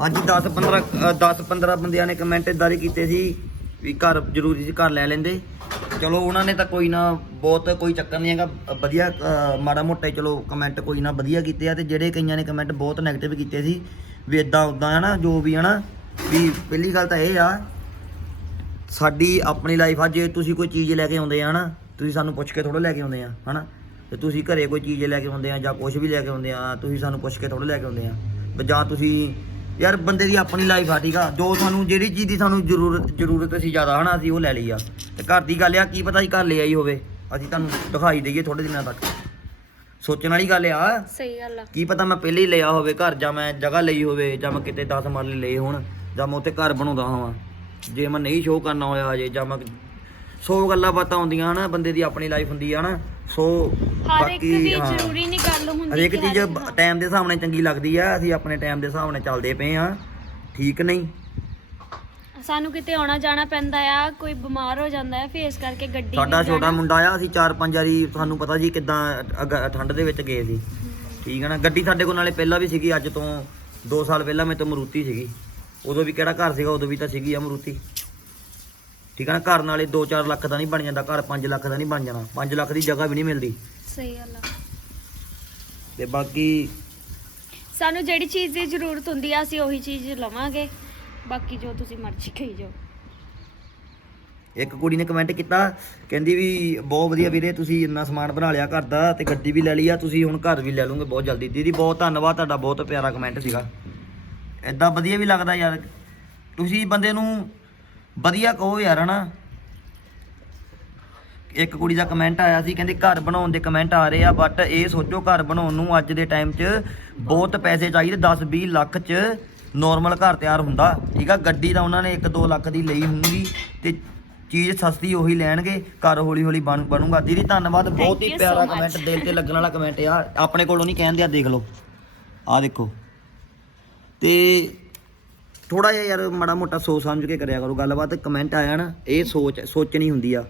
ਹਾਂਜੀ 10 15 10 15 ਬੰਦਿਆਂ ਨੇ ਕਮੈਂਟ ਇਦਾਂ ਦੇ ਕੀਤੇ ਸੀ ਵੀ ਘਰ ਜ਼ਰੂਰੀ ਸੀ, ਘਰ ਲੈ ਲੈਂਦੇ। ਚਲੋ, ਉਹਨਾਂ ਨੇ ਤਾਂ ਕੋਈ ਨਾ, ਬਹੁਤ ਕੋਈ ਚੱਕਰ ਨਹੀਂ ਹੈਗਾ। ਵਧੀਆ ਮਾੜਾ ਮੋਟਾ ਚਲੋ ਕਮੈਂਟ ਕੋਈ ਨਾ ਵਧੀਆ ਕੀਤੇ ਆ ਤੇ ਜਿਹੜੇ ਕਈਆਂ ਨੇ ਕਮੈਂਟ ਬਹੁਤ 네ਗੇਟਿਵ ਕੀਤੇ ਸੀ, ਵੀ ਇਦਾਂ ਉਦਾਂ ਹੈ ਨਾ ਜੋ ਵੀ ਹੈ ਨਾ ਵੀ ਪਹਿਲੀ ਗੱਲ ਤਾਂ ਇਹ ਆ, ਸਾਡੀ ਆਪਣੀ ਲਾਈਫ ਆ, ਜੇ ਤੁਸੀਂ ਕੋਈ ਚੀਜ਼ ਲੈ ਕੇ ਆਉਂਦੇ ਆ ਨਾ ਤੁਸੀਂ ਸਾਨੂੰ ਪੁੱਛ ਕੇ ਥੋੜਾ ਲੈ ਕੇ ਆਉਂਦੇ ਆ ਹਨਾ, ਤੇ ਤੁਸੀਂ ਘਰੇ ਕੋਈ ਚੀਜ਼ ਲੈ ਕੇ ਆਉਂਦੇ ਆ ਜਾਂ ਕੁਝ ਵੀ ਲੈ ਕੇ ਆਉਂਦੇ ਆ, ਤੁਸੀਂ ਸਾਨੂੰ ਪੁੱਛ ਕੇ ਥੋੜਾ ਲੈ ਕੇ ਆਉਂਦੇ ਆ, ਵੀ ਜਾਂ ਤੁਸੀਂ ਯਾਰ ਬੰਦੇ ਦੀ ਆਪਣੀ ਲਾਈਫ ਆ ਠੀਕ ਆ? ਜੋ ਤੁਹਾਨੂੰ ਜਿਹੜੀ ਚੀਜ਼ ਦੀ ਸਾਨੂੰ ਜ਼ਰੂਰਤ ਜ਼ਰੂਰਤ ਸੀ ਜ਼ਿਆਦਾ ਹਨਾ ਅਸੀਂ ਉਹ ਲੈ ਲਈ ਆ। ਤੇ ਘਰ ਦੀ ਗੱਲ ਆ ਕੀ ਪਤਾ ਸੀ ਘਰ ਲੈ ਆਈ ਹੋਵੇ। ਅਸੀਂ ਤੁਹਾਨੂੰ ਦਿਖਾਈ ਦਈਏ ਥੋੜੇ ਦਿਨਾਂ ਤੱਕ। ਸੋਚਣ ਵਾਲੀ ਗੱਲ ਆ। ਸਹੀ ਗੱਲ ਆ। ਕੀ ਪਤਾ ਮੈਂ ਪਹਿਲੇ ਹੀ ਲਿਆ ਹੋਵੇ ਘਰ ਜਾਂ ਮੈਂ ਜਗ੍ਹਾ ਲਈ ਹੋਵੇ ਜਾਂ ਮੈਂ ਕਿਤੇ 10 ਮਰਲੇ ਲਏ ਹੋਣ ਜਾਂ ਮੈਂ ਉੱਥੇ ਘਰ ਬਣਾਉਂਦਾ ਹਾਂ ਜੇ ਮੈਂ ਨਹੀਂ ਸ਼ੋਅ ਕਰਨਾ ਹੋਇਆ ਜੇ ਜਾਂ ਮੈਂ ਸੌ ਗੱਲਾਂ ਬਾਤਾਂ ਹੁੰਦੀਆਂ ਹਨਾ ਬੰਦੇ ਦੀ ਆਪਣੀ ਲਾਈਫ ਹੁੰਦੀ ਆ ਹਨਾ। ਸੋ ਹਰ ਇੱਕ ਹਾਂ, ਜ਼ਰੂਰੀ ਨਹੀਂ ਗੱਲ ਹੁੰਦੀ ਹਰੇਕ ਕਿ ਚੀਜ਼ ਟਾਈਮ ਦੇ ਹਿਸਾਬ ਨਾਲ ਚੰਗੀ ਲੱਗਦੀ ਆ ਅਸੀਂ ਆਪਣੇ ਟਾਈਮ ਦੇ ਹਿਸਾਬ ਨਾਲ ਚੱਲਦੇ ਪਏ ਆ। ਠੀਕ ਨਹੀਂ? ਸਾਨੂੰ ਕਿਤੇ ਆਉਣਾ ਜਾਣਾ ਪੈਂਦਾ ਆ ਕੋਈ ਬਿਮਾਰ ਹੋ ਜਾਂਦਾ ਹੈ ਫੇਸ ਕਰਕੇ ਗੱਡੀ ਸਾਡਾ ਨਹੀਂ ਛੋਟਾ ਜਾਣਾ। ਮੁੰਡਾ ਆ ਅਸੀਂ ਚਾਰ ਪੰਜ ਵਾਰੀ ਸਾਨੂੰ ਪਤਾ ਜੀ ਕਿਦਾਂ ਠੰਡ ਦੇ ਵਿੱਚ ਗਏ ਸੀ। ਠੀਕ ਹੈ ਨਾ? ਗੱਡੀ ਸਾਡੇ ਕੋਲ ਨਾਲੇ ਪਹਿਲਾਂ ਵੀ ਸੀਗੀ ਅੱਜ ਤੋਂ 2 ਸਾਲ ਪਹਿਲਾਂ ਮੇਰੇ ਤੋਂ ਮਰੂਤੀ ਸੀਗੀ। ਉਦੋਂ ਵੀ ਕਿਹੜਾ ਘਰ ਸੀਗਾ ਉਦੋਂ ਵੀ ਤਾਂ ਸੀਗੀ ਆ ਮਰੂਤੀ ਠੀਕ ਹੈ ਨਾ ਘਰ ਨਾਲੇ 2-4 ਲੱਖ ਦਾ ਨਹੀਂ ਬਣ ਜਾਂਦਾ ਘਰ 5 ਲੱਖ ਦਾ ਨਹੀਂ ਬਣ ਜਾਣਾ। 5 ਲੱਖ ਦੀ ਜਗ੍ਹਾ ਵੀ ਨਹੀਂ ਮਿਲਦੀ। ਸਹੀ ਗੱਲ ਆ। ਤੇ ਬਾਕੀ ਸਾਨੂੰ ਜਿਹੜੀ ਚੀਜ਼ ਦੀ ਜ਼ਰੂਰਤ ਹੁੰਦੀ ਆ ਅਸੀਂ ਉਹੀ ਚੀਜ਼ ਲਵਾਂਗੇ। ਬਾਕੀ ਜੋ ਤੁਸੀਂ ਮਰਜ਼ੀ ਕਹੀ ਜਾਓ। ਇੱਕ ਕੁੜੀ ਨੇ ਕਮੈਂਟ ਕੀਤਾ ਕਹਿੰਦੀ ਵੀ ਬਹੁਤ ਵਧੀਆ ਵੀਰੇ ਤੁਸੀਂ ਇੰਨਾ ਸਮਾਨ ਬਣਾ ਲਿਆ ਘਰ ਦਾ ਤੇ ਗੱਡੀ ਵੀ ਲੈ ਲਈ ਆ ਤੁਸੀਂ ਹੁਣ ਘਰ ਵੀ ਲੈ ਲਓਗੇ ਬਹੁਤ ਜਲਦੀ। ਦੀਦੀ ਬਹੁਤ ਧੰਨਵਾਦ ਤੁਹਾਡਾ ਬਹੁਤ ਪਿਆਰਾ ਕਮੈਂਟ ਸੀਗਾ। ਐਦਾਂ ਵਧੀਆ ਵੀ ਲੱਗਦਾ ਯਾਰ। ਤੁਸੀਂ ਬੰਦੇ ਨੂੰ ਵਧੀਆ ਕਹੋ ਯਾਰ ਹਨਾ? ਇੱਕ ਕੁੜੀ ਦਾ ਕਮੈਂਟ ਆਇਆ ਸੀ ਕਹਿੰਦੇ ਘਰ ਬਣਾਉਣ ਦੇ ਕਮੈਂਟ ਆ ਰਹੇ ਆ ਬਟ ਇਹ ਸੋਚੋ ਘਰ ਬਣਾਉਣ ਨੂੰ ਅੱਜ ਦੇ ਟਾਈਮ 'ਚ ਬਹੁਤ ਪੈਸੇ ਚਾਹੀਦੇ 10 20 ਲੱਖ 'ਚ ਨਾਰਮਲ ਘਰ ਤਿਆਰ ਹੁੰਦਾ। ਠੀਕ ਆ ਗੱਡੀ ਤਾਂ ਉਹਨਾਂ ਨੇ 1-2 ਲੱਖ ਦੀ ਲਈ ਹੋਊਗੀ ਤੇ ਚੀਜ਼ ਸਸਤੀ ਉਹੀ ਲੈਣਗੇ ਘਰ ਹੌਲੀ ਹੌਲੀ ਬਣ ਬਣੂਗਾ। ਦੀਦੀ ਧੰਨਵਾਦ ਬਹੁਤ ਹੀ ਪਿਆਰਾ. ਕਮੈਂਟ ਦਿਲ ਤੇ ਲੱਗਣ ਵਾਲਾ ਕਮੈਂਟ ਆ। ਆਪਣੇ ਕੋਲੋਂ ਨਹੀਂ ਕਹਿੰਦੇ ਆ ਦੇਖ ਲਓ। ਆ ਦੇਖੋ। ਤੇ ਥੋੜਾ ਜਿਹਾ ਯਾਰ ਮਾੜਾ ਮੋਟਾ ਸੋਚ ਸਮਝ ਕੇ ਕਰਿਆ ਕਰੋ, ਗੱਲਬਾਤ ਕਮੈਂਟ ਆਇਆ ਨਾ ਇਹ ਸੋਚ, ਸੋਚਣੀ ਹੁੰਦੀ ਆ,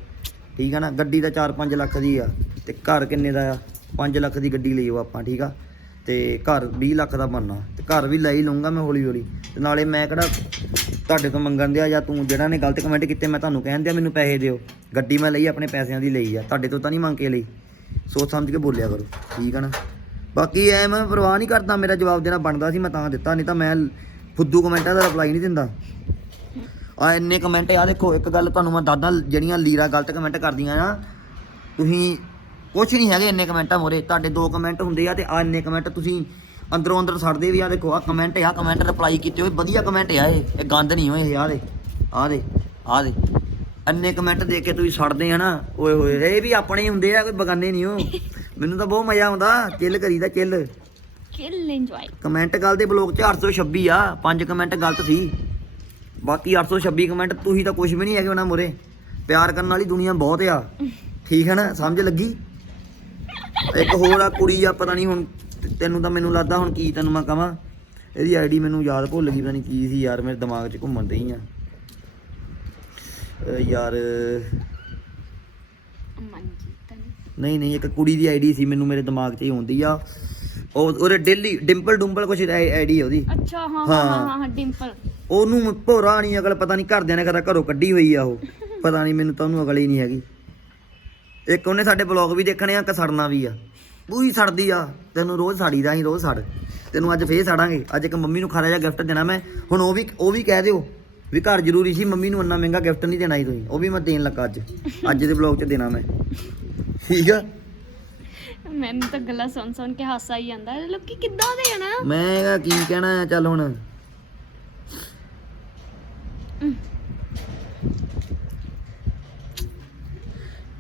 ਠੀਕ ਆ ਨਾ? ਗੱਡੀ ਦਾ 4-5 ਲੱਖ ਦੀ ਆ, ਤੇ ਘਰ ਕਿੰਨੇ ਦਾ ਆ? 5 ਲੱਖ ਦੀ ਗੱਡੀ ਲਈ ਆਪਾਂ, ਠੀਕ ਆ? ਤੇ ਘਰ 20 ਲੱਖ ਦਾ ਬਣਨਾ, ਤੇ ਘਰ ਵੀ ਲੈ ਹੀ ਲਊਂਗਾ ਮੈਂ ਹੌਲੀ ਹੌਲੀ, ਤੇ ਨਾਲੇ ਮੈਂ ਕਿਹੜਾ ਤੁਹਾਡੇ ਤੋਂ ਮੰਗਣ ਦਿਆ ਜਾਂ ਤੂੰ ਜਿਹੜਾ ਨੇ ਗਲਤ ਕਮੈਂਟ ਕੀਤੇ, ਮੈਂ ਤੁਹਾਨੂੰ ਕਹਿਣ ਦਿਆ ਮੈਨੂੰ ਪੈਸੇ ਦਿਓ। ਗੱਡੀ ਮੈਂ ਲਈ, ਆਪਣੇ ਪੈਸਿਆਂ ਦੀ ਲਈ ਆ, ਤੁਹਾਡੇ ਤੋਂ ਤਾਂ ਨਹੀਂ ਮੰਗ ਕੇ ਲਈ। ਸੋਚ ਸਮਝ ਕੇ ਬੋਲਿਆ ਕਰੋ, ਠੀਕ ਆ ਨਾ? ਬਾਕੀ ਐ ਮੈਂ ਪਰਵਾਹ ਨਹੀਂ ਕਰਦਾ, ਮੇਰਾ ਜਵਾਬ ਦੇਣਾ ਬਣਦਾ ਸੀ ਮੈਂ ਤਾਂ ਦਿੱਤਾ, ਨਹੀਂ ਤਾਂ ਮੈਂ ਫੁੱਦੂ ਕਮੈਂਟਾਂ ਦਾ ਰਿਪਲਾਈ ਨਹੀਂ ਦਿੰਦਾ। ਆ ਇੰਨੇ ਕਮੈਂਟ ਆ ਦੇਖੋ, ਇੱਕ ਗੱਲ ਤੁਹਾਨੂੰ ਮੈਂ ਦਾਦਾ ਜਿਹੜੀਆਂ ਲੀਰਾ ਗਲਤ ਕਮੈਂਟ ਕਰਦੀਆਂ ਆ ਤੁਸੀਂ ਕੁਝ ਨਹੀਂ ਹੈਗੇ ਇੰਨੇ ਕਮੈਂਟਾਂ ਮੋਰੇ। ਤੁਹਾਡੇ ਦੋ ਕਮੈਂਟ ਹੁੰਦੇ ਆ ਤੇ ਆ ਇੰਨੇ ਕਮੈਂਟ ਤੁਸੀਂ ਅੰਦਰੋਂ ਅੰਦਰ ਸੜਦੇ ਵੀ ਆ। ਦੇਖੋ, ਆ ਕਮੈਂਟ ਆ ਕਮੈਂਟ ਰਿਪਲਾਈ ਕੀਤੇ ਹੋਏ, ਵਧੀਆ ਕਮੈਂਟ ਆ ਇਹ। ਇਹ ਗੰਦ ਨਹੀਂ ਹੋਏ, ਇਹ ਆ ਦੇ ਆ ਦੇ ਆ ਦੇ। ਇੰਨੇ ਕਮੈਂਟ ਦੇ ਕੇ ਤੁਸੀਂ ਸੜਦੇ ਆ ਨਾ, ਓਏ ਹੋਏ, ਇਹ ਵੀ ਆਪਣੇ ਹੀ ਹੁੰਦੇ ਆ, ਕੋਈ ਬਗਾਨੇ ਨਹੀਂ ਹੋ। ਮੈਨੂੰ ਤਾਂ ਬਹੁਤ ਮਜ਼ਾ ਆਉਂਦਾ, ਚਿੱਲ ਕਰੀਦਾ, ਚਿੱਲ। ਕਿਲ ਇੰਜੋਏ ਕਮੈਂਟ ਗੱਲ ਦੇ ਬਲੌਗ 'ਚ 826 ਆ ਪੰਜ ਕਮੈਂਟ ਗਲਤ ਸੀ। ਬਾਕੀ 826 ਕਮੈਂਟ ਤੁਸੀਂ ਤਾਂ ਕੁਝ ਵੀ ਨਹੀਂ ਹੈਗੇ ਉਹਨਾਂ ਮੁਰੇ ਪਿਆਰ ਕਰਨ ਵਾਲੀ ਦੁਨੀਆ ਬਹੁਤ ਆ। ਠੀਕ ਹੈ ਨਾ? ਸਮਝ ਲੱਗੀ? ਇੱਕ ਹੋਰ ਆ ਕੁੜੀ ਆ ਪਤਾ ਨਹੀਂ ਹੁਣ ਤੈਨੂੰ ਤਾਂ ਮੈਨੂੰ ਲੱਗਦਾ ਹੁਣ ਕੀ ਤੈਨੂੰ ਮੈਂ ਕਹਾਂ। ਇਹਦੀ ਆਈਡੀ ਮੈਨੂੰ ਯਾਦ ਭੁੱਲ ਗਈ ਪਤਾ ਨਹੀਂ ਕੀ ਸੀ ਯਾਰ ਮੇਰੇ ਦਿਮਾਗ 'ਚ ਘੁੰਮਣ ਡਈ ਆ। ਯਾਰ ਨਹੀਂ ਨਹੀਂ ਇੱਕ ਕੁੜੀ ਦੀ ਆਈਡੀ ਸੀ ਮੈਨੂੰ ਮੇਰੇ ਦਿਮਾਗ 'ਚ ਹੀ ਆਉਂਦੀ ਆ। ਉਹ ਉਹਦੇ ਡੇਲੀ ਡਿੰਪਲ ਡੁੰਪਲ ਕੁਛ ਆਈਡੀ ਆ ਉਹਦੀ। ਅੱਛਾ ਹਾਂ ਹਾਂ। ਹਾਂ। ਹਾਂ ਹਾਂ ਡਿੰਪਲ। ਉਹਨੂੰ ਭੋਰਾ ਨਹੀਂ ਅਗਲ ਪਤਾ ਨਹੀਂ ਘਰਦਿਆਂ ਨੇ ਕਦਾ ਘਰੋਂ ਕੱਢੀ ਹੋਈ ਆ ਉਹ। ਪਤਾ ਨਹੀਂ ਮੈਨੂੰ ਤਾਂ ਉਹਨੂੰ ਅਗਲ ਹੀ ਨਹੀਂ ਹੈਗੀ। ਇੱਕ ਉਹਨੇ ਸਾਡੇ ਬਲੌਗ ਵੀ ਦੇਖਣੇ ਆ ਕਿ ਸੜਨਾ ਵੀ ਆ। ਪੂਰੀ ਸੜਦੀ ਆ ਤੈਨੂੰ ਰੋਜ਼ ਸਾੜੀਦਾ ਅਸੀਂ ਰੋਜ਼ ਸੜ। ਤੈਨੂੰ ਅੱਜ ਫੇਰ ਸੜਾਂਗੇ। ਅੱਜ ਇੱਕ ਮੰਮੀ ਨੂੰ ਖਾਰਾ ਜਿਹਾ ਗਿਫਟ ਦੇਣਾ ਮੈਂ। ਹੁਣ ਉਹ ਵੀ ਉਹ ਵੀ ਕਹਿ ਦਿਓ ਵੀ ਘਰ ਜ਼ਰੂਰੀ ਸੀ ਮੰਮੀ ਨੂੰ ਇੰਨਾ ਮਹਿੰਗਾ ਗਿਫਟ ਨਹੀਂ ਦੇਣਾ ਸੀ ਤੁਸੀਂ। ਉਹ ਵੀ ਮੈਂ ਦੇਣ ਲੱਗਾ ਅੱਜ। ਅੱਜ ਦੇ ਬਲੌਗ 'ਚ ਦੇਣਾ ਮੈਂ। ਠੀਕ ਆ? ਮੈਨੂੰ ਤਾਂ ਗੱਲਾਂ ਸੁਣ ਸੁਣ ਕੇ ਹਾਸਾ ਹੀ ਆਂਦਾ ਲੋਕੀ ਕਿੱਦਾਂ ਦੇ ਆ ਨਾ? ਮੈਂ ਇਹਦਾ ਕੀ ਕਹਿਣਾ ਹੈ, ਚੱਲ ਹੁਣ।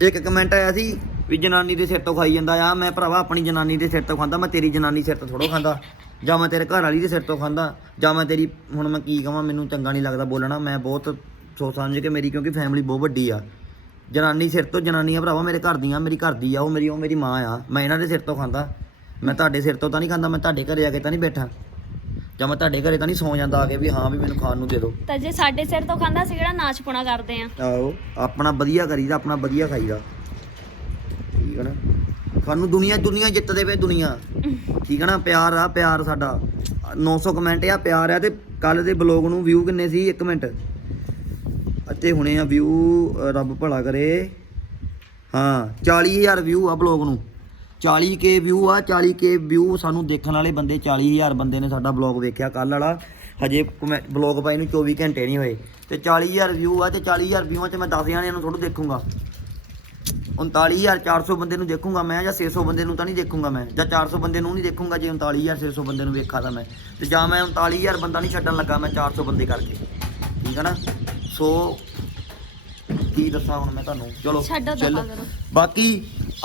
ਇੱਕ ਕਮੈਂਟ ਆਇਆ ਸੀ ਵੀ ਜਨਾਨੀ ਦੇ ਸਿਰ ਤੋਂ ਖਾਈ ਜਾਂਦਾ ਆ। ਮੈਂ ਭਰਾਵਾ ਆਪਣੀ ਜਨਾਨੀ ਦੇ ਸਿਰ ਤੋਂ ਖਾਂਦਾ ਮੈਂ ਤੇਰੀ ਜਨਾਨੀ ਸਿਰ ਤੋਂ ਥੋੜੋ ਖਾਂਦਾ। ਜਾਂ ਮੈਂ ਤੇਰੇ ਘਰ ਵਾਲੀ ਦੇ ਸਿਰ ਤੋਂ ਖਾਂਦਾ ਜਾਂ ਮੈਂ ਤੇਰੀ ਹੁਣ ਮੈਂ ਕੀ ਕਹਾਂ ਮੈਨੂੰ ਚੰਗਾ ਨਹੀਂ ਲੱਗਦਾ ਬੋਲਣਾ। ਮੈਂ ਬਹੁਤ ਸੋਚ ਸਮਝ ਕੇ ਮੇਰੀ ਕਿਉਂਕਿ ਫੈਮਿਲੀ ਬਹੁਤ ਵੱਡੀ ਆ। ਜਨਾਨੀ ਸਿਰ ਤੋਂ ਜਨਾਨੀਆਂ ਭਰਾਵਾ ਮੇਰੇ ਘਰ ਦੀਆਂ ਮੇਰੀ ਘਰ ਦੀ ਆ ਉਹ ਮੇਰੀ ਉਹ ਮੇਰੀ ਮਾਂ ਆ। ਮੈਂ ਇਹਨਾਂ ਦੇ ਸਿਰ ਤੋਂ ਖਾਂਦਾ। ਮੈਂ ਤੁਹਾਡੇ ਸਿਰ ਤੋਂ ਤਾਂ ਨਹੀਂ ਖਾਂਦਾ ਮੈਂ ਤੁਹਾਡੇ ਘਰੇ ਆ ਕੇ ਤਾਂ ਨਹੀਂ ਬੈਠਾ। ਜਾਂ ਮੈਂ ਤੁਹਾਡੇ ਘਰੇ ਤਾਂ ਨਹੀਂ ਸੌ ਜਾਂਦਾ ਆ ਕੇ ਵੀ ਹਾਂ ਵੀ ਮੈਨੂੰ ਖਾਣ ਨੂੰ ਦੇ ਦਿਓ। ਤਾਂ ਜੇ ਸਾਡੇ ਸਿਰ ਤੋਂ ਖਾਂਦਾ ਸੀ ਕਿਹੜਾ ਨਾਚਪੁਣਾ ਕਰਦੇ ਆ? ਆਹੋ ਆਪਣਾ ਵਧੀਆ ਕਰੀਦਾ ਆਪਣਾ ਵਧੀਆ ਖਾਈਦਾ। ਠੀਕ ਹੈ ਨਾ? ਸਾਨੂੰ ਦੁਨੀਆ ਦੁਨੀਆ ਜਿੱਤਦੇ ਪਏ ਦੁਨੀਆ। ਠੀਕ ਹੈ ਨਾ? ਪਿਆਰ ਆ ਪਿਆਰ ਸਾਡਾ। 900 ਕਮੈਂਟ ਆ ਪਿਆਰ ਆ ਤੇ ਕੱਲ ਦੇ ਬਲੌਗ ਨੂੰ ਵਿਊ ਕਿੰਨੇ ਸੀ? 1 ਮਿੰਟ। ਅਤੇ ਹੁਣੇ ਆ ਵਿਊ ਰੱਬ ਭਲਾ ਕਰੇ। ਹਾਂ 40000 ਵਿਊ ਆ ਬਲੌਗ ਨੂੰ। 40k ਵਿਊ ਆ 40k ਵਿਊ ਸਾਨੂੰ ਦੇਖਣ ਵਾਲੇ ਬੰਦੇ 40000 ਬੰਦੇ ਨੇ ਸਾਡਾ ਬਲੌਗ ਵੇਖਿਆ ਕੱਲ ਵਾਲਾ। ਹਜੇ ਬਲੌਗ ਪਾਈ ਨੂੰ 24 ਘੰਟੇ ਨਹੀਂ ਹੋਏ। ਤੇ 40000 ਵਿਊ ਆ, ਤੇ 40000 ਵਿਊਆਂ 'ਚ ਮੈਂ 10 ਜਣਿਆਂ ਨੂੰ ਥੋੜ੍ਹਾ ਦੇਖੂੰਗਾ। 39400 ਬੰਦੇ ਨੂੰ ਦੇਖੂੰਗਾ ਮੈਂ ਜਾਂ 600 ਬੰਦੇ ਨੂੰ ਤਾਂ ਨਹੀਂ ਦੇਖੂੰਗਾ ਮੈਂ, ਜਾਂ 400 ਬੰਦੇ ਨੂੰ ਨਹੀਂ ਦੇਖੂੰਗਾ ਜੇ 39600 ਬੰਦੇ ਨੂੰ ਵੇਖਾ ਤਾਂ ਮੈਂ। ਤੇ ਜਾਂ ਮੈਂ 39000 ਬੰਦਾ ਨਹੀਂ ਛੱਡਣ ਲੱਗਾ ਮੈਂ 400 ਬੰਦੇ ਕਰਕੇ। ਠੀਕ ਹੈ ਨਾ? ਸੋ ਕੀ ਦੱਸਾਂ ਹੁਣ ਮੈਂ ਤੁਹਾਨੂੰ? ਚਲੋ ਛੱਡੋ ਚੱਲ। ਦਫਾ ਕਰੋ ਬਾਕੀ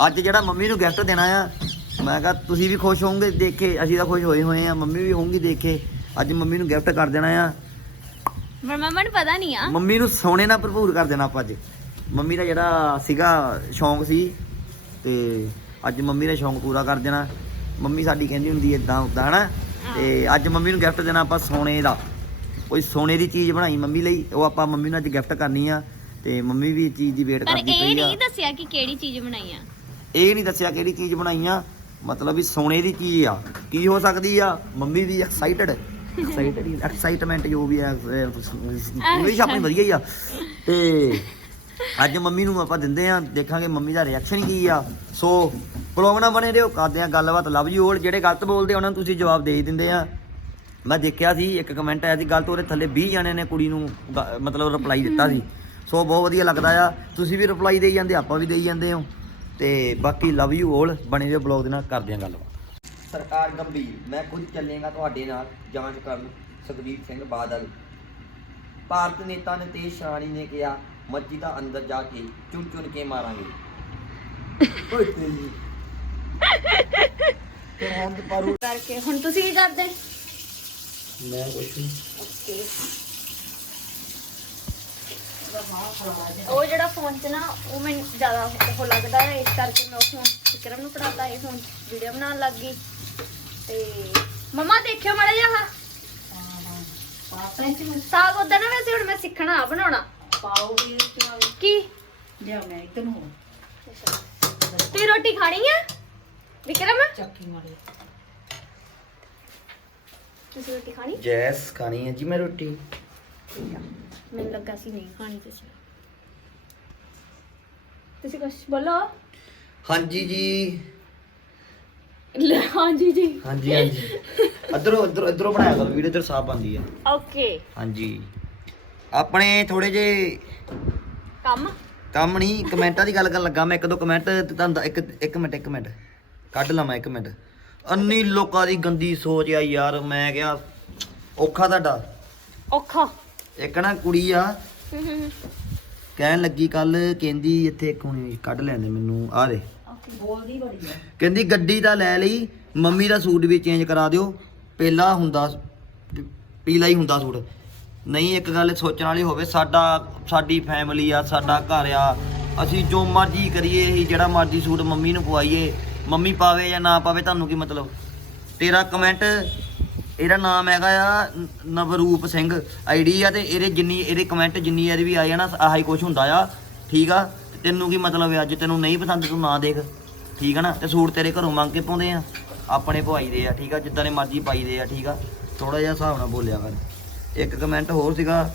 ਅੱਜ ਜਿਹੜਾ ਮੰਮੀ ਨੂੰ ਗਿਫਟ ਦੇਣਾ ਆ ਮੈਂ ਕਿਹਾ ਤੁਸੀਂ ਵੀ ਖੁਸ਼ ਹੋਵੋਗੇ ਦੇਖ ਕੇ ਅਸੀਂ ਤਾਂ ਖੁਸ਼ ਹੋਏ ਹੋਏ ਆ ਮੰਮੀ ਵੀ ਹੋਊਗੀ ਦੇਖ। ਕੇ ਅੱਜ ਮੰਮੀ ਨੂੰ ਗਿਫਟ ਕਰ ਦੇਣਾ ਆ। ਪਰ ਮੰਮਾ ਨੂੰ ਪਤਾ ਨਹੀਂ ਆ। ਮੰਮੀ ਨੂੰ ਸੋਨੇ ਨਾਲ ਭਰਪੂਰ ਕਰ ਦੇਣਾ ਆਪਾਂ ਅੱਜ। ਮੰਮੀ ਦਾ ਜਿਹੜਾ ਸੀਗਾ ਸ਼ੌਂਕ ਸੀ ਤੇ ਅੱਜ ਮੰਮੀ ਦਾ ਸ਼ੌਂਕ ਪੂਰਾ ਕਰ ਦੇਣਾ। ਮੰਮੀ ਸਾਡੀ ਕਹਿੰਦੀ ਹੁੰਦੀ ਇਦਾਂ ਉਦਾਂ ਹਨਾ? ਤੇ ਅੱਜ ਮੰਮੀ ਨੂੰ ਗਿਫਟ ਦੇਣਾ ਆਪਾਂ ਸੋਨੇ ਦਾ। ਕੋਈ ਸੋਨੇ ਦੀ ਚੀਜ਼ ਬਣਾਈ ਮੰਮੀ ਲਈ ਉਹ ਆਪਾਂ ਮੰਮੀ ਨੂੰ ਅੱਜ ਗਿਫਟ ਕਰਨੀ ਆ ਤੇ ਮੰਮੀ ਵੀ ਇਹ ਚੀਜ਼ ਦੀ ਵੇਟ ਪਰ ਕਰਦੀ ਇਹ ਪਈ ਆ। ਨਹੀਂ ਦੱਸਿਆ ਕਿ ਕਿਹੜੀ ਚੀਜ਼ ਬਣਾਈ ਆ। ਇਹ ਨਹੀਂ ਦੱਸਿਆ ਕਿਹੜੀ ਚੀਜ਼ ਬਣਾਈ ਆ ਮਤਲਬ ਵੀ ਸੋਨੇ ਦੀ ਚੀਜ਼ ਆ। ਕੀ ਹੋ ਸਕਦੀ ਆ? ਮੰਮੀ ਵੀ ਐਕਸਾਈਟਡ ਐਕਸਾਈਟਡ ਐਕਸਾਈਟਮੈਂਟ ਜੋ ਵੀ ਹੈ ਇੰਗਲਿਸ਼ ਆਪਣੀ ਵਧੀਆ ਹੀ ਆ। ਤੇ ਅੱਜ ਮੰਮੀ ਨੂੰ ਆਪਾਂ ਦਿੰਦੇ ਆ ਦੇਖਾਂਗੇ ਮੰਮੀ ਦਾ ਰਿਐਕਸ਼ਨ ਕੀ ਆ। ਸੋ ਬਲੌਗ ਨਾ ਬਣੇ ਰਹੋ ਕਰਦੇ ਆ ਗੱਲਬਾਤ ਲਵ ਯੂ 올 ਜਿਹੜੇ ਗਲਤ ਬੋਲਦੇ ਉਹਨਾਂ ਨੂੰ ਤੁਸੀਂ ਜਵਾਬ ਦੇ ਹੀ ਦਿੰਦੇ ਆ। ਮੈਂ ਦੇਖਿਆ ਸੀ ਇੱਕ ਕਮੈਂਟ ਆਇਆ ਸੀ ਗਲਤ ਉਹਦੇ ਥੱਲੇ 20 ਜਣਿਆਂ ਨੇ ਕੁੜੀ ਨੂੰ ਗ- ਮਤਲਬ ਰਿਪਲਾਈ ਦਿੱਤਾ ਸੀ। ਸੋ ਬਹੁਤ ਵਧੀਆ ਲੱਗਦਾ ਆ ਤੁਸੀਂ ਵੀ ਰਿਪਲਾਈ ਦੇਈ ਜਾਂਦੇ ਆਪਾਂ ਵੀ ਦੇਈ ਜਾਂਦੇ ਹੋ। ਤੇ ਬਾਕੀ ਲਵ ਯੂ 올 ਬਣੇ ਰਹੋ ਬਲੌਗ ਦੇ ਨਾਲ ਕਰਦੇ ਆ ਗੱਲਬਾਤ। ਸਰਕਾਰ ਗੰਭੀਰ ਮੈਂ ਖੁਦ ਚੱਲੇਗਾ ਤੁਹਾਡੇ ਨਾਲ ਜਾਂਚ ਕਰਨ ਸੁਖਬੀਰ ਸਿੰਘ ਬਾਦਲ। ਭਾਰਤ ਨੇਤਾ ਨਿਤੇਸ਼ ਰਾਣੀ ਨੇ ਕਿਹਾ ਮਸਜਿਦ ਦਾ ਅੰਦਰ ਜਾ ਕੇ ਚੁਣ ਚੁਣ ਕੇ ਮਾਰਾਂਗੇ। ਓਏ ਤੇਰੀ ਤੇ ਹੁਣ ਤੇ ਪਾਰੂ ਕਰਕੇ ਹੁਣ ਤੁਸੀਂ ਕੀ ਕਰਦੇ? ਮੈਂ ਕੁਛ ਨਹੀਂ ਓਕੇ। ਉਹ ਜਿਹੜਾ ਫੋਨ 'ਚ ਨਾ ਉਹ ਮੈਨੂੰ ਜ਼ਿਆਦਾ ਉਹ ਲੱਗਦਾ ਹੈ ਇਸ ਕਰਕੇ ਮੈਂ ਉਹ ਫੋਨ ਵਿਕਰਮ ਨੂੰ ਪੜਾਤਾ ਇਹ ਫੋਨ ਵੀਡੀਓ ਬਣਾਉਣ ਲੱਗ ਗਈ। ਤੇ ਮਮਾ ਦੇਖਿਓ ਮੜਾ ਜਾ ਸਾਗ ਉਦਾਂ ਨਾ ਵੈਸੇ ਹੁਣ ਮੈਂ ਸਿੱਖਣਾ ਆ ਬਣਾਉਣਾ। ਇਸ ਨਾਲ ਕੀ? ਲਿਆ ਮੈਂ ਇੱਕ ਨੂੰ ਤੁਸੀਂ ਰੋਟੀ ਖਾਣੀ ਆ? ਵਿਕਰਮ? ਚੱਕੀ ਮਾਰੇ ਤੁਸੀਂ ਰੋਟੀ ਖਾਣੀ? ਜੈਸ ਖਾਣੀ ਹੈ ਜੀ ਮੈਂ ਰੋਟੀ। ਮੈਨੂੰ ਲੱਗਾ ਸੀ ਨਹੀਂ ਖਾਣੀ ਤੁਸੀਂ। ਤੁਸੀਂ ਕੁਝ ਬੋਲੋ? ਹਾਂਜੀ ਜੀ। ਲੈ ਹਾਂਜੀ ਜੀ। ਹਾਂਜੀ ਹਾਂਜੀ। ਅਧਰੋਂ ਅਧਰੋਂ ਅਧਰੋਂ ਬਣਾਇਆ ਕਰੋ ਵੀਡੀਓ ਤੇ ਸਾਫ਼ ਆਉਂਦੀ ਆ। ਓਕੇ। ਹਾਂਜੀ। ਆਪਣੇ ਥੋੜੇ ਜੇ ਕੰਮ? ਕੰਮ ਨਹੀਂ ਕਮੈਂਟਾਂ ਦੀ ਗੱਲ ਕਰਨ ਲੱਗਾ ਮੈਂ। ਇੱਕ ਦੋ ਕਮੈਂਟ ਤੁਹਾਨੂੰ ਇੱਕ ਇੱਕ ਮਿੰਟ ਇੱਕ ਮਿੰਟ। ਕੱਢ ਲਵਾਂ ਇੱਕ ਮਿੰਟ। ਅੰਨੀ ਲੋਕਾਂ ਦੀ ਗੰਦੀ ਸੋਚ ਆ ਯਾਰ ਮੈਂ ਕਿਹਾ ਔਖਾ ਤੁਹਾਡਾ? ਔਖਾ। ਇੱਕ ਨਾ ਕੁੜੀ ਆ। ਕਹਿਣ ਲੱਗੀ ਕੱਲ ਕਹਿੰਦੀ ਇੱਥੇ ਇੱਕ ਹੁਣੇ ਕੱਢ ਲੈਂਦੇ ਮੈਨੂੰ ਆ ਦੇ ਬੋਲਦੀ ਬੜੀ ਆ। ਕਹਿੰਦੀ ਗੱਡੀ ਤਾਂ ਲੈ ਲਈ ਮੰਮੀ ਦਾ ਸੂਟ ਵੀ ਚੇਂਜ ਕਰਾ ਦਿਓ ਪਹਿਲਾਂ ਹੁੰਦਾ ਪੀਲਾ ਹੀ ਹੁੰਦਾ ਸੂਟ। ਨਹੀਂ ਇੱਕ ਗੱਲ ਸੋਚਣ ਵਾਲੀ ਹੋਵੇ ਸਾਡਾ ਸਾਡੀ ਫੈਮਿਲੀ ਆ ਸਾਡਾ ਘਰ ਆ ਅਸੀਂ ਜੋ ਮਰਜ਼ੀ ਕਰੀਏ ਅਸੀਂ ਜਿਹੜਾ ਮਰਜ਼ੀ ਸੂਟ ਮੰਮੀ ਨੂੰ ਪਵਾਈਏ ਮੰਮੀ ਪਾਵੇ ਜਾਂ ਨਾ ਪਾਵੇ, ਤੁਹਾਨੂੰ ਕੀ ਮਤਲਬ? ਤੇਰਾ ਕਮੈਂਟ ਇਹਦਾ ਨਾਮ ਹੈਗਾ ਆ ਨਵਰੂਪ ਸਿੰਘ। ਆਈਡੀ ਆ ਤੇ ਇਹਦੇ ਜਿੰਨੀ, ਇਹਦੇ ਕਮੈਂਟ ਜਿੰਨੀ ਇਹਦੇ ਵੀ ਆਏ ਆ ਨਾ, ਆਹੀ ਕੁਝ ਹੁੰਦਾ ਆ। ਠੀਕ ਆ? ਤੇ ਤੈਨੂੰ ਕੀ ਮਤਲਬ ਆ? ਅੱਜ ਤੈਨੂੰ ਨਹੀਂ ਪਸੰਦ, ਤੂੰ ਨਾ ਦੇਖ। ਠੀਕ ਆ ਨਾ? ਤੇ ਸੂਟ ਤੇਰੇ ਘਰੋਂ ਮੰਗ ਕੇ ਪਾਉਂਦੇ ਆ। ਆਪਣੇ ਪਵਾਈ ਦੇ ਆ, ਠੀਕ ਆ? ਜਿੱਦਾਂ ਦੇ ਮਰਜ਼ੀ ਪਾਈ ਦੇ ਆ, ਠੀਕ ਆ? ਥੋੜਾ ਜਿਹਾ ਹਿਸਾਬ ਨਾਲ ਬੋਲਿਆ ਕਰ। ਇੱਕ ਕਮੈਂਟ ਹੋਰ ਸੀਗਾ।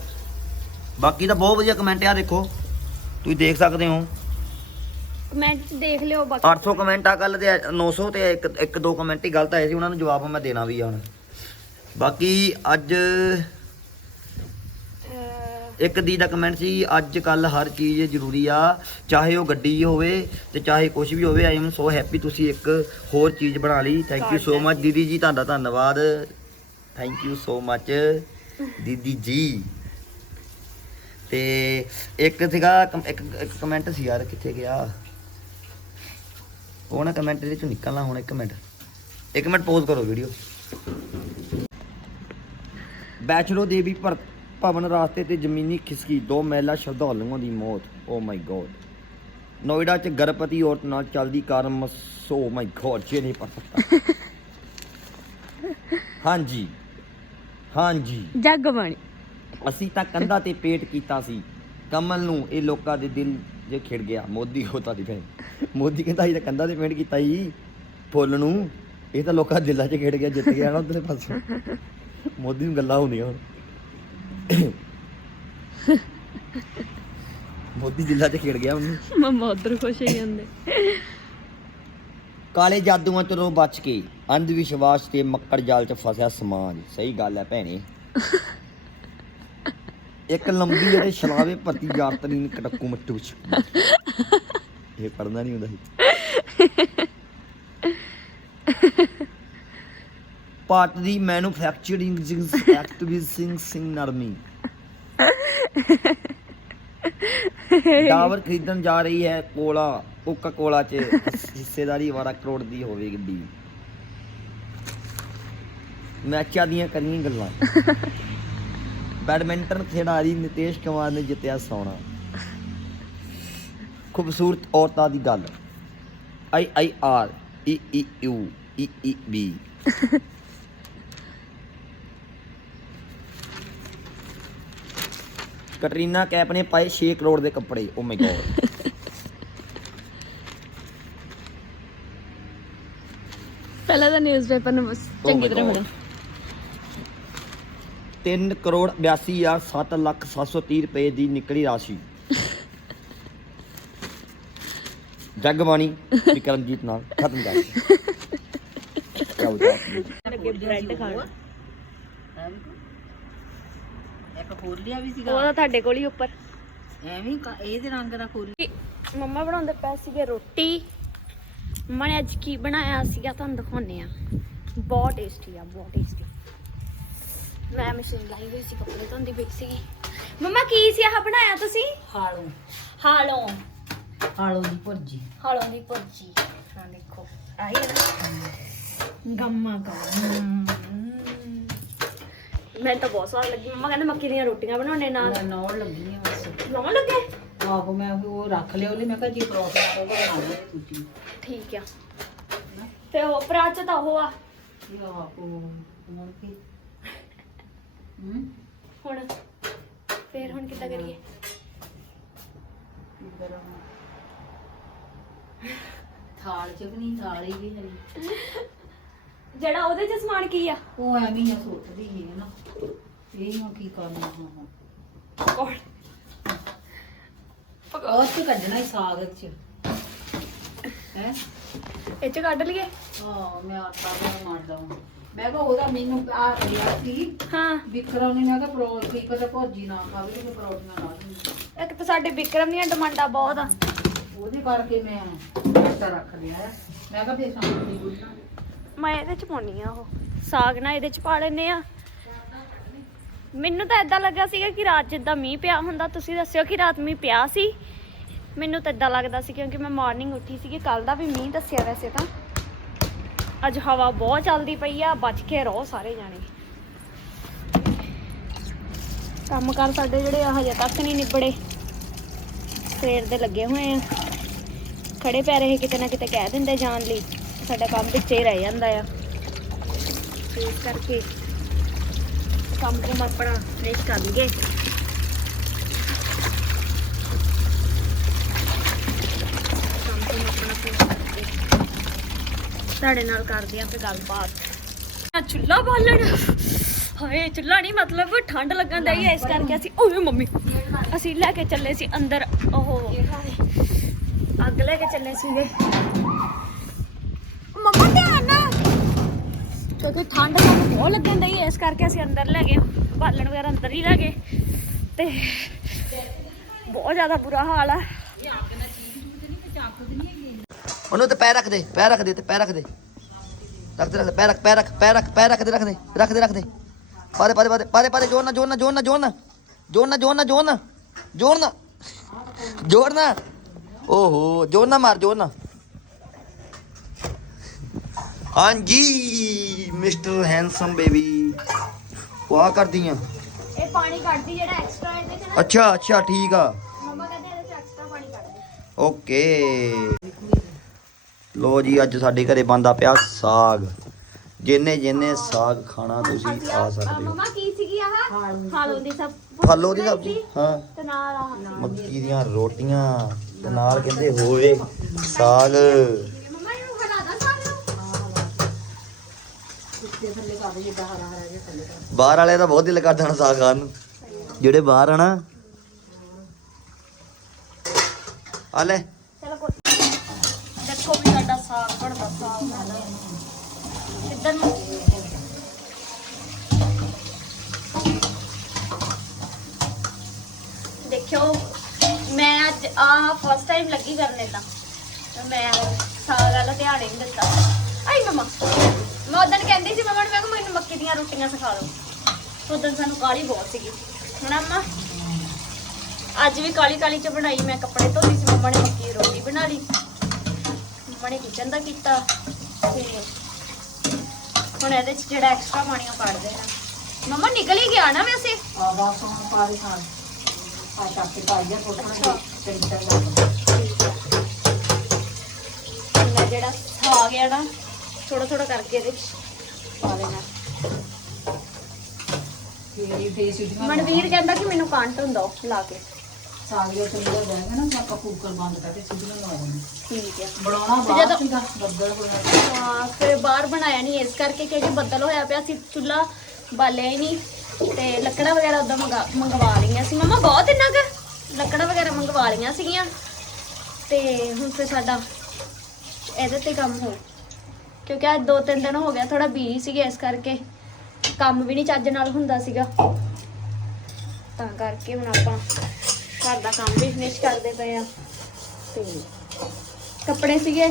ਬਾਕੀ ਤਾਂ ਬਹੁਤ ਵਧੀਆ ਕਮੈਂਟ ਆ, ਦੇਖੋ। ਤੁਸੀਂ ਦੇਖ ਸਕਦੇ ਹੋ। ਕਮੈਂਟ 'ਚ ਦੇਖ ਲਿਓ ਬਾਕੀ। 800 ਕਮੈਂਟ ਆ ਕੱਲ ਤੇ 900 ਤੇ ਇੱਕ ਇੱਕ ਦੋ ਕਮੈਂਟ ਹੀ ਗਲਤ ਆਏ ਸੀ ਉਹਨਾਂ ਨੂੰ ਜਵਾਬ ਮੈਂ ਦੇਣਾ ਵੀ ਆ ਹੁਣ। ਬਾਕੀ ਅੱਜ ਇੱਕ ਦੀ ਦਾ ਕਮੈਂਟ ਸੀ ਅੱਜ ਕੱਲ ਹਰ ਚੀਜ਼ ਜ਼ਰੂਰੀ ਆ ਚਾਹੇ ਉਹ ਗੱਡੀ ਹੋਵੇ ਤੇ ਚਾਹੇ ਕੁਝ ਵੀ ਹੋਵੇ ਆਈ ਐਮ ਸੋ ਹੈਪੀ ਤੁਸੀਂ ਇੱਕ ਹੋਰ ਚੀਜ਼ ਬਣਾ ਲਈ। ਥੈਂਕ ਯੂ ਸੋ ਮਚ ਦੀਦੀ ਜੀ ਤੁਹਾਡਾ ਧੰਨਵਾਦ। ਥੈਂਕ ਯੂ ਸੋ ਮਚ ਦੀਦੀ ਜੀ। ਤੇ ਇੱਕ ਸੀਗਾ ਇੱਕ ਇੱਕ ਕਮੈਂਟ ਸੀ ਯਾਰ ਕਿੱਥੇ ਗਿਆ? ਉਹ ਨਾ ਕਮੈਂਟ ਦੇ ਵਿੱਚੋਂ ਨਿਕਲਣਾ ਹੁਣ ਇੱਕ ਮਿੰਟ। ਇੱਕ ਮਿੰਟ ਪੌਜ਼ ਕਰੋ ਵੀਡੀਓ ਬੈਚਲੋ ਦੇਵੀ ਭਰ ਭਵਨ ਰਾਸਤੇ ਤੇ ਜ਼ਮੀਨੀ ਖਿਸਕੀ ਦੋ ਮਹਿਲਾ ਸ਼ਰਧਾਲੂਆਂ ਦੀ ਮੌਤ। ਓ ਮਾਈ ਗੋਡ ਨੋਇਡਾ ਚ ਗਰਭਵਤੀ ਔਰਤ ਨਾਲ ਚੱਲਦੀ ਕਾਰ ਮਸੋ ਮਾਈ ਗੋਡ ਜੇ ਨਹੀਂ ਸਕਦਾ ਹਾਂਜੀ। ਹਾਂਜੀ। ਜੱਗ ਬਣੀ। ਅਸੀਂ ਤਾਂ ਕੰਧਾਂ ਤੇ ਪੇਟ ਕੀਤਾ ਸੀ। ਕਮਲ ਨੂੰ ਇਹ ਲੋਕਾਂ ਦੇ ਦਿਲ ਜੇ ਖਿੜ ਗਿਆ ਮੋਦੀ ਹੋਤਾ ਦੀ ਭੈਣ ਮੋਦੀ ਕਹਿੰਦਾ ਅਸੀਂ ਤਾਂ ਕੰਧਾਂ ਤੇ ਪੇਂਟ ਕੀਤਾ ਸੀ ਫੁੱਲ ਨੂੰ। ਇਹ ਤਾਂ ਲੋਕਾਂ ਦੇ ਦਿਲਾਂ 'ਚ ਖਿੜ ਗਿਆ ਜਿੱਤ ਗਿਆ ਨਾ ਉਧਰਲੇ ਪਾਸੋਂ। ਮੋਦੀ ਨੂੰ ਗੱਲਾਂ ਹੁੰਦੀਆਂ ਹੁਣ। ਮੋਦੀ ਜ਼ਿਲ੍ਹਾ 'ਚ ਖੇਡ ਗਿਆ ਉਹਨੂੰ। ਮਮਾ ਉਧਰ ਖੁਸ਼ ਹੋਈ ਜਾਂਦੇ। ਕਾਲੇ ਜਾਦੂਆਂ ਤੋਂ ਬਚ ਕੇ ਅੰਧ ਵਿਸ਼ਵਾਸ ਤੇ ਮੱਕੜ ਜਾਲ 'ਚ ਫਸਿਆ ਸਮਾਜ। ਸਹੀ ਗੱਲ ਹੈ ਭੈਣੇ। ਇੱਕ ਲੰਬੀ ਅਤੇ ਛਲਾਵੇ ਭਰਤੀ ਯਾਤਰੀ ਕਟਕੂ ਮੱਟੂ ਚ ਇਹ ਪੜਨਾ ਨਹੀਂ ਹੁੰਦਾ ਸੀ। ਪਾਰਟ ਦੀ ਮੈਨੂਫੈਕਚਰਿੰਗ ਐਕਟਿਵਿਜ਼ਿੰਗ ਸਿੰਘ ਨਰਮੀ ਡਾਵਰ ਖਰੀਦਣ ਜਾ ਰਹੀ ਹੈ ਕੋਲਾ ਕੋਕਾ ਕੋਲਾ ਚ ਹਿੱਸੇਦਾਰੀ 12 ਕਰੋੜ ਦੀ ਹੋਵੇ ਗੱਡੀ। ਮੈਚਾਂ ਦੀਆਂ ਕਰੀਆਂ ਗੱਲਾਂ। ਬੈਡਮਿੰਟਨ ਖਿਡਾਰੀ ਨਿਤੇਸ਼ ਕੁਮਾਰ ਨੇ ਜਿੱਤਿਆ ਸੋਨਾ। ਖੂਬਸੂਰਤ ਔਰਤਾਂ ਦੀ ਗੱਲ। I I R E E U E E B. Katrina Kaif ਨੇ ਪਾਏ 6 ਕਰੋੜ ਦੇ ਕੱਪੜੇ। ਓ ਮਾਈ ਗॉड ਪਹਿਲਾਂ ਤਾਂ ਨਿਊਜ਼ਪੇਪਰ ਨੂੰ ਬਸ Oh ਚੰਗੀ ਤਰ੍ਹਾਂ. ਪੜੋ 3 ਕਰੋੜ 82 ਹਜ਼ਾਰ 7 ਲੱਖ 730 ਰੁਪਏ ਦੀ ਨਿਕਲੀ ਰਾਸ਼ੀ। ਜਗਬਾਣੀ ਵਿਕਰਮਜੀਤ ਨਾਲ ਖਤਮ ਕਰ? ਇੱਕ ਖੋਲਿਆ ਵੀ ਸੀਗਾ। ਉਹਦਾ ਤੁਹਾਡੇ ਕੋਲ ਹੀ ਉੱਪਰ। ਐਵੇਂ ਹੀ ਕ- ਇਹਦੇ ਰੰਗ ਦਾ ਖੋਲ ਮੰਮਾ ਬਣਾਉਂਦੇ ਪਏ ਸੀਗੇ ਰੋਟੀ। ਮੰਮਾ ਨੇ ਅੱਜ ਕੀ ਬਣਾਇਆ ਸੀਗਾ ਤੁਹਾਨੂੰ ਦਿਖਾਉਂਦੇ ਆ ਬਹੁਤ ਟੇਸਟੀ ਆ ਬਹੁਤ ਟੇਸਟੀ ਮੈਂ ਮਸ਼ੀਨ ਲਾਈ ਹੋਈ ਸੀ ਕੱਪੜੇ ਧੋਂਦੀ ਪਈ ਸੀਗੀ। ਮੰਮਾ ਕੀ ਸੀ ਆਹ ਬਣਾਇਆ ਤੁਸੀਂ? ਹਾਲੂ। ਹਾਲੋਂ। ਹਾਲੂ ਦੀ ਭੁਰਜੀ। ਹਾਲੋਂ ਦੀ ਭੁਰਜੀ। ਹਾਂ ਦੇਖੋ। ਆਹੀ ਹੈ ਨਾ। ਗੰਮਾ ਗੰਮ। ਮੈਨੂੰ ਤਾਂ ਬਹੁਤ ਸਵਾਦ ਲੱਗੀ। ਮੰਮਾ ਕਹਿੰਦੇ ਮੱਕੀ ਦੀਆਂ ਰੋਟੀਆਂ ਬਣਾਉਣੇ ਨਾਲ। ਮੈਂ ਨੌੜ ਲੱਗੀ ਆ ਬਸ। ਲਾਉਣ ਲੱਗੇ? ਆਹੋ ਮੈਂ ਉਹ ਰੱਖ ਲਿਆ ਉਹਨੇ ਮੈਂ ਕਿਹਾ ਜੀ ਪਰੌਂਠਾ ਤੋਂ ਬਣਾ ਲਿਆ ਤੁਸੀਂ ਠੀਕ ਆ। ਤੇ ਉਹ ਪਰਾਚ ਤਾਂ ਉਹ ਆ। ਹੁਣ ਕੀ। ਹੂੰ। ਹੁਣ ਫੇਰ ਹੁਣ ਕਿੱਦਾਂ ਕਰੀਏ? ਕੀ ਕਰਾਂ ਥਾਲ ਚ ਵੀ ਨਹੀਂ ਥਾਲ ਹੀ ਵੀ ਨਹੀਂ ਜਿਹੜਾ ਉਹਦੇ ਚ ਸਮਾਨ ਕੀ ਆ? ਉਹ ਐਵੇਂ ਹੀ ਆ, ਸੁੱਟਦੀ ਹੈ ਨਾ। ਇਹ ਹੁਣ ਕੀ ਕਰਨਾ ਹੁਣ? ਕੌਣ? ਉਹ ਚ ਕੱਢਣਾ ਹੀ ਸਾਗ ਚ। ਹੈ? ਇਹ ਚ ਕੱਢ ਲਈਏ। ਹਾਂ ਮੈਂ ਆਟਾ ਬਣਾ ਮਾਰਦਾ ਹਾਂ ਮੈਂ ਕਿਹਾ ਉਹਦਾ ਮੈਨੂੰ ਆ ਰਿਹਾ ਸੀ ਹਾਂ। ਵਿਕਰਮ ਨੇ ਮੈਂ ਕਿਹਾ ਪਰੋ ਕੀ ਪਤਾ ਭੋਜੀ ਨਾ ਖਾਵੇ ਤੇ ਪਰੌਂਠੀਆਂ ਲਾ ਦੂੰਗੀ ਇੱਕ ਤਾਂ ਸਾਡੇ ਵਿਕਰਮ ਦੀਆਂ ਡਿਮਾਂਡਾਂ ਬਹੁਤ ਆ। ਉਹਦੇ ਕਰਕੇ ਮੈਂ ਆਟਾ ਰੱਖ ਲਿਆ ਹੈ। ਮੈਂ ਕਿਹਾ ਫੇਰ ਸ਼ਾਮ ਨੂੰ ਗੁੱਲਣਾ ਮੈਂ ਇਹਦੇ ਚ ਪਾਉਣੀ ਆ ਉਹ। ਸਾਗ ਨਾ ਇਹਦੇ ਚ ਪਾ ਲੈਨੇ ਆ। ਮੈਨੂੰ ਤਾਂ ਇਦਾਂ ਲੱਗਾ ਸੀਗਾ ਕਿ ਰਾਤ ਜਿੱਦਾਂ ਮੀਂਹ ਪਿਆ ਹੁੰਦਾ ਤੁਸੀਂ ਦੱਸਿਓ ਕਿ ਰਾਤ ਮੀਂਹ ਪਿਆ ਸੀ? ਮੈਨੂੰ ਤਾਂ ਇਦਾਂ ਲੱਗਦਾ ਸੀ ਕਿਉਂਕਿ ਮੈਂ ਮਾਰਨਿੰਗ ਉੱਠੀ ਸੀਗੀ ਕੱਲ ਦਾ ਵੀ ਮੀਂਹ ਦੱਸਿਆ ਵੈਸੇ ਤਾਂ। ਅੱਜ ਹਵਾ ਬਹੁਤ ਚੱਲਦੀ ਪਈ ਆ, ਬਚ ਕੇ ਰਹੋ ਸਾਰੇ ਜਾਣੇ। ਕੰਮ ਕਰ ਸਾਡੇ ਜਿਹੜੇ ਹਜੇ ਤੱਕ ਨਹੀਂ ਨਿਬੜੇ। ਸਵੇਰ ਦੇ ਲੱਗੇ ਹੋਏ ਆ। ਖੜੇ ਪੈ ਰਹੇ ਕਿਤੇ ਨਾ ਕਿਤੇ ਕਹਿ ਦਿੰਦੇ ਜਾਣ ਲਈ, ਸਾਡਾ ਕੰਮ ਵਿੱਚੇ ਹੀ ਰਹਿ ਜਾਂਦਾ ਆ। ਇਸ ਕਰਕੇ ਕੰਮ ਕੰਮ ਆਪਣਾ ਫ੍ਰੈਸ਼ ਕਰ ਲਈਏ ਕੰਮ ਕੰਮ ਆਪਣਾ finish ਕਰਕੇ ਤੁਹਾਡੇ ਨਾਲ ਕਰਦੇ ਆਂ ਤੇ ਗੱਲਬਾਤ। ਆ ਚੁੱਲਾ ਬਾਲਣ। ਹਾਏ ਚੁੱਲਾ ਨਹੀਂ ਮਤਲਬ, ਠੰਡ ਲੱਗਣ ਦਾ ਦਈ ਇਸ ਕਰਕੇ ਅਸੀਂ ਓਏ ਮੰਮੀ, ਅਸੀਂ ਲੈ ਕੇ ਚੱਲੇ ਸੀ ਅੰਦਰ, ਉਹ ਅੱਗ ਲੈ ਕੇ ਚੱਲੇ ਸੀਗੇ। ਮੰਮਾ, ਧਿਆਨ ਨਾਲ। ਕਿਉਂਕਿ ਠੰਡ ਸਾਨੂੰ ਬਹੁਤ ਲੱਗਣ ਦਾ ਦਈ ਇਸ ਕਰਕੇ ਅਸੀਂ ਅੰਦਰ ਲੈ ਗਏ ਬਾਲਣ ਵਗੈਰਾ ਅੰਦਰ ਹੀ ਲੈ ਗਏ। ਤੇ ਬਹੁਤ ਜ਼ਿਆਦਾ ਬੁਰਾ ਹਾਲ ਆ। ਉਹਨੂੰ ਤੇ ਪੈਰ ਰੱਖ ਦੇ ਪੈਰ ਰੱਖ ਦੇ ਤੇ ਪੈਰ ਰੱਖ ਦੇ। ਰੱਖ ਦੇ ਰੱਖ ਦੇ ਪੈਰ ਰੱਖ ਪੈਰ ਰੱਖ ਪੈਰ ਰੱਖ ਪੈਰ ਰੱਖ ਦੇ ਰੱਖ ਦੇ ਰੱਖ ਦੇ ਰੱਖ ਦੇ। ਪਾਦੇ ਪਾਦੇ ਪਾਦੇ ਪਾਦੇ ਪਾਦੇ ਜੋਰ ਨਾ ਜੋਰ ਨਾ ਜੋਰ ਨਾ ਜੋਰ ਨਾ ਜੋਰ ਨਾ ਜੋਰ ਨਾ ਜੋਰ ਨਾ ਜੋਰ ਨਾ ਜੋਰ ਨਾ ਓਹੋ ਜੋਰ ਨਾ ਮਾਰ ਜੋਰ ਨਾ ਹਾਂਜੀ ਮਿਸਟਰ ਹੈਂਡਸਮ ਬੇਬੀ। ਵਾਹ ਕਰਦੀ ਆ ਇਹ ਪਾਣੀ ਕੱਢਦੀ ਜਿਹੜਾ ਐਕਸਟਰਾ ਇਹਦੇ ਚ ਨਾ। ਅੱਛਾ ਅੱਛਾ ਠੀਕ ਆ। ਮੰਮਾ ਕਹਿੰਦੇ ਇਹਦੇ ਚ ਐਕਸਟਰਾ ਪਾਣੀ ਕੱਢ ਦੇ। ਓਕੇ। ਲੋ ਜੀ ਅੱਜ ਸਾਡੇ ਘਰੇ ਬੰਦਾ ਪਿਆ ਸਾਗ। ਜਿੰਨੇ ਜਿੰਨੇ ਸਾਗ ਖਾਣਾ ਤੁਸੀਂ ਆ ਸਕਦੇ ਹੋ। ਮੰਮਾ ਕੀ ਸੀਗੀ ਆਹ? ਹਾਲੋ ਦੀ ਸਭ ਫਾਲੋ ਦੀ ਸਬਜ਼ੀ ਹਾਂ। ਤੇ ਨਾਲ ਆਹ। ਮੱਕੀ ਦੀਆਂ ਰੋਟੀਆਂ। ਤੇ ਨਾਲ ਕਹਿੰਦੇ ਹੋਏ ਸਾਗ। ਮੰਮਾ ਇਹਨੂੰ ਹਲਾ ਬਾਹਰ ਵਾਲੇ ਦਾ ਬਹੁਤ ਦਿਲ ਕਰਦਾ ਹੁਣ ਸਾਗ ਖਾਣ ਨੂੰ। ਜਿਹੜੇ ਬਾਹਰ ਆ ਨਾ। ਆ ਲੈ ਚਲੋ ਕੋਈ ਦੇਖੋ ਵੀ ਸਾਡਾ ਸਾਗ ਬਣਦਾ ਸਾਗ ਬਣਦਾ ਕਿੱਧਰ ਨੂੰ। ਦੇਖਿਓ, ਮੈਂ ਅੱਜ ਆ ਫਸਟ ਟਾਈਮ ਲੱਗੀ ਕਰਨ ਏਦਾਂ ਮੈਂ ਸਾਗ ਵਾਲਾ ਧਿਆਨ ਹੀ ਨਹੀਂ ਦਿੱਤਾ। ਆਈ ਮਮਾ। ਮੈਂ ਉਦੋਂ ਕਹਿੰਦੀ ਸੀ, ਮਮਾ ਨੂੰ, ਮੈਂ ਕਿਹਾ ਮੈਨੂੰ ਮੱਕੀ ਦੀਆਂ ਰੋਟੀਆਂ ਸਿਖਾ ਦਿਓ। ਉਦੋਂ ਸਾਨੂੰ ਕਾਲੀ ਬਹੁਤ ਸੀਗੀ। ਹੁਣ ਅੰਮਾ, ਅੱਜ ਵੀ ਕਾਲੀ ਕਾਲੀ ਚ ਬਣਾਈ, ਮੈਂ ਕੱਪੜੇ ਧੋਦੀ ਸੀ, ਮੰਮਾ ਨੇ ਮੱਕੀ ਦੀ ਰੋਟੀ ਬਣਾ ਲਈ। ਨੇ ਕਿਚਨ ਦਾ ਕੀਤਾ ਤੇ ਹੁਣ ਇਹਦੇ ਚ ਜਿਹੜਾ ਐਕਸਟਰਾ ਪਾਣੀ ਉਹ ਕੱਢ ਦੇਣਾ। ਮੰਮਾ ਨਿਕਲ ਹੀ ਗਿਆ ਨਾ ਵੈਸੇ? ਆ ਬਸ ਹੁਣ ਪਾਰੀ ਖਾਣ। ਆ ਚੱਕ ਪਾਈ ਜਾ ਕੋਟਣਾ ਅੱਛਾ। ਚੰਗੀ ਮੈਂ ਜਿਹੜਾ ਆ ਨਾ ਥੋੜਾ ਥੋੜਾ ਕਰਕੇ ਇਹਦੇ ਚ ਪਾ ਦੇਣਾ। ਵਿੱਚ ਮਨਵੀਰ ਕਹਿੰਦਾ ਕਿ ਮੈਨੂੰ ਕੰਟ ਹੁੰਦਾ ਉਹ ਲਾ ਕੇ। ਸਾਗ ਜੋ ਤੇ ਜਿਹੜਾ ਜਾਏਗਾ ਨਾ ਆਪਾਂ ਕੁੱਕਰ ਬੰਦ ਕਰਕੇ ਸਿੱਧੀਆਂ ਲਵਾ ਦੇਣੀ ਠੀਕ ਹੈ। ਬਣਾਉਣਾ ਤੇ ਬਾਅਦ ਜਦੋਂ- ਸੀਗਾ ਬੱਦਲ ਹੋਇਆ। ਹਾਂ ਫਿਰ ਬਾਹਰ ਬਣਾਇਆ ਨਹੀਂ ਇਸ ਕਰਕੇ ਕਿਉਂਕਿ ਬੱਦਲ ਹੋਇਆ ਪਿਆ ਸੀ ਚੁੱਲਾ ਬਾਲਿਆ ਹੀ ਨਹੀਂ ਤੇ ਲੱਕੜਾਂ ਵਗੈਰਾ ਉਦੋਂ ਮੰਗਾ ਮੰਗਵਾ ਲਈਆਂ ਸੀ। ਮਮਾ ਬਹੁਤ ਇੰਨਾ ਕੁ ਲੱਕੜਾਂ ਵਗੈਰਾ ਮੰਗਵਾ ਲਈਆਂ ਸੀਗੀਆਂ। ਤੇ ਹੁਣ ਫਿਰ ਸਾਡਾ ਇਹਦੇ ਤੇ ਕੰਮ ਹੋ ਕਿਉਂਕਿ ਅੱਜ ਦੋ ਤਿੰਨ ਦਿਨ ਹੋ ਗਿਆ ਥੋੜਾ ਬੀਜੀ ਸੀਗੇ ਇਸ ਕਰਕੇ ਕੰਮ ਵੀ ਨਹੀਂ ਚੱਜ ਨਾਲ ਹੁੰਦਾ ਸੀਗਾ। ਤਾਂ ਕਰਕੇ ਹੁਣ ਆਪਾਂ ਘਰ ਦਾ ਕੰਮ ਵੀ ਫਿਨਿਸ਼ ਕਰਦੇ ਪਏ ਆ। ਤੇ ਕੱਪੜੇ ਸੀਗੇ।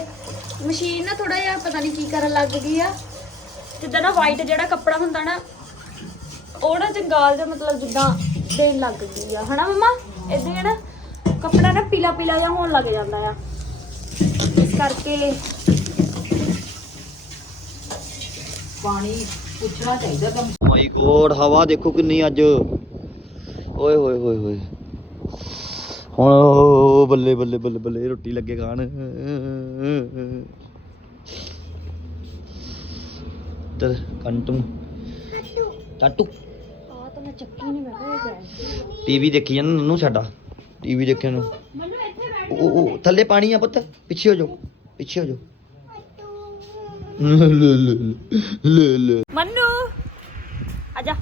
ਮਸ਼ੀਨ ਨਾ ਥੋੜਾ ਜਿਹਾ ਪਤਾ ਨਹੀਂ ਕੀ ਕਰਨ ਲੱਗ ਗਈ ਆ। ਜਿੱਦਾਂ ਨਾ ਵਾਈਟ ਜਿਹੜਾ ਕੱਪੜਾ ਹੁੰਦਾ ਨਾ ਉਹ ਨਾ ਜੰਗਾਲ ਜਿਹਾ ਮਤਲਬ ਜਿੱਦਾਂ ਦੇਣ ਲੱਗ ਗਈ ਆ। ਹਨਾ ਮਮਾ? ਇਦਾਂ ਹੀ ਨਾ ਕੱਪੜਾ ਨਾ ਪੀਲਾ ਪੀਲਾ ਜਿਹਾ ਹੋਣ ਲੱਗ ਜਾਂਦਾ ਆ। ਇਸ ਕਰਕੇ ਪਾਣੀ ਪੁੱਛਣਾ ਚਾਹੀਦਾ ਤਾਂ ਮਾਈ ਗੋਡ ਹਵਾ ਦੇਖੋ ਕਿੰਨੀ ਅੱਜ। ਓਏ ਹੋਏ ਹੋਏ ਹੋਏ। ਹੁਣ ਉਹ ਬੱਲੇ ਬੱਲੇ ਬੱਲੇ ਬੱਲੇ ਰੋਟੀ ਲੱਗੇ ਖਾਣ। ਤਰ ਕੰਟੂ ਟਾਟੂ ਆ ਤਾਂ ਮੈਂ ਚੱਕੀ ਨਹੀਂ ਮੈਂ ਕਿਹਾ ਬੈਠ ਟੀਵੀ ਦੇਖੀ ਜਾਂਦਾ ਨੰਨੂ ਸਾਡਾ। ਟੀਵੀ ਦੇਖਣ ਨੂੰ। ਮੈਨੂੰ ਇੱਥੇ ਬੈਠ ਉਹ ਉਹ ਥੱਲੇ ਪਾਣੀ ਆ ਪੁੱਤ। ਪਿੱਛੇ ਹੋ ਜਾਓ। ਪਿੱਛੇ ਹੋ ਜਾਓ। ਲੈ ਲੈ ਲੈ ਲੈ ਮੰਨੂ। ਆਜਾ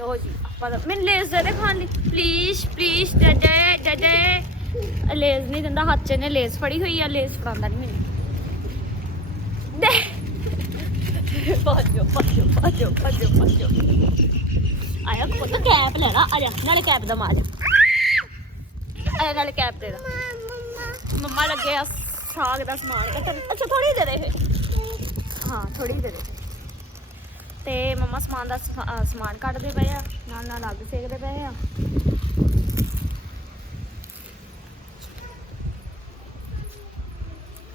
ਲੋ ਜੀ, ਆਪਾਂ ਮੈਨੂੰ ਲੇਜ਼ ਦੇ ਦੇ ਖਾਣ ਲਈ ਪਲੀਜ਼ ਪਲੀਜ਼ ਜਜੇ ਜਜੇ ਲੇਜ਼ ਨਹੀਂ ਦਿੰਦਾ, ਹੱਥ 'ਚ ਨੇ ਲੇਜ਼ ਫੜੀ ਹੋਈ ਆ ਲੇਜ਼ ਫੜਾਉਂਦਾ ਨਹੀਂ ਮੈਨੂੰ। ਦੇ। ਪਾਜੋ ਪਾਜੋ ਪਾਜੋ ਪਾਜੋ ਪਾਜੋ ਆਇਆ ਪੁੱਤ ਕੈਪ ਲੈਣਾ, ਆ ਜਾ, ਨਾਲੇ ਕੈਪ ਦਾ ਮਾਰ ਆਇਆ ਨਾਲੇ ਕੈਪ ਦੇ ਦਾ। ਮੰਮਾ ਲੱਗੇ ਆ ਸਾਗ ਦਾ ਸਮਾਨ। ਕੱਟਣ ਅੱਛਾ ਥੋੜੀ ਦੇ ਦੇ ਹਾਂ ਥੋੜੀ ਦੇ ਦੇ। ਤੇ ਮੰਮਾ ਸਮਾਨ ਦਾ ਸਮਾਨ ਕੱਢਦੇ ਪਏ ਆ, ਨਾਲ ਨਾਲ ਅੱਗ ਸੇਕਦੇ ਪਏ ਆ।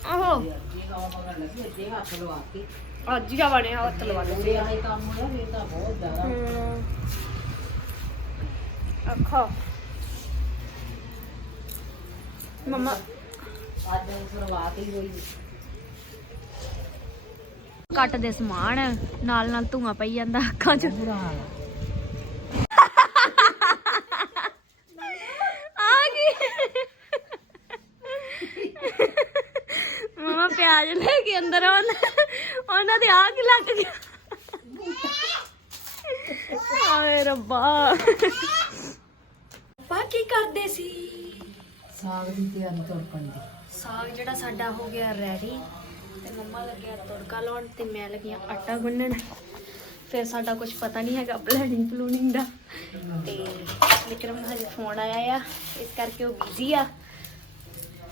ਆਹੋ। ਅੱਜ ਹੀ ਬਣਿਆ ਹੱਥ ਲਵਾ ਦੇ ਜੇ ਆਹੀ ਅੱਜ ਸ਼ੁਰੂਆਤ ਹੀ ਹੋਈ ਕੱਟ ਦੇ ਸਮਾਨ ਨਾਲ ਨਾਲ ਧੂਆਂ ਪਈ ਜਾਂਦਾ ਅੱਖਾਂ 'ਚ। ਆ। ਗਈ। ਮਮਾ ਪਿਆਜ਼ ਲੈ ਕੇ ਅੰਦਰ ਆਉਣ। ਉਹਨਾਂ ਦੇ ਆਗ ਲੱਗ ਗਿਆ ਆਏ ਰੱਬਾ। ਪਾ ਕੀ ਕਰਦੇ ਸੀ? ਸਾਗ ਦੀ ਤਿਆਰੀ ਕਰ ਪੈਂਦੀ। ਸਾਗ ਜਿਹੜਾ ਸਾਡਾ ਹੋ ਗਿਆ ਰੈਡੀ। ਤੇ ਮੰਮਾ ਲੱਗਿਆ ਤੜਕਾ ਲਾਉਣ ਤੇ ਮੈਂ ਲੱਗੀਆਂ ਆਟਾ ਗੁੰਨਣ। ਫਿਰ ਸਾਡਾ ਕੁਝ ਪਤਾ ਨਹੀਂ ਹੈਗਾ ਪਲੈਨਿੰਗ ਪਲੂਨਿੰਗ ਦਾ। ਤੇ ਵਿਕਰਮ ਹਜੇ ਫੋਨ ਆਇਆ ਆ ਇਸ ਕਰਕੇ ਉਹ ਬਿਜ਼ੀ ਆ।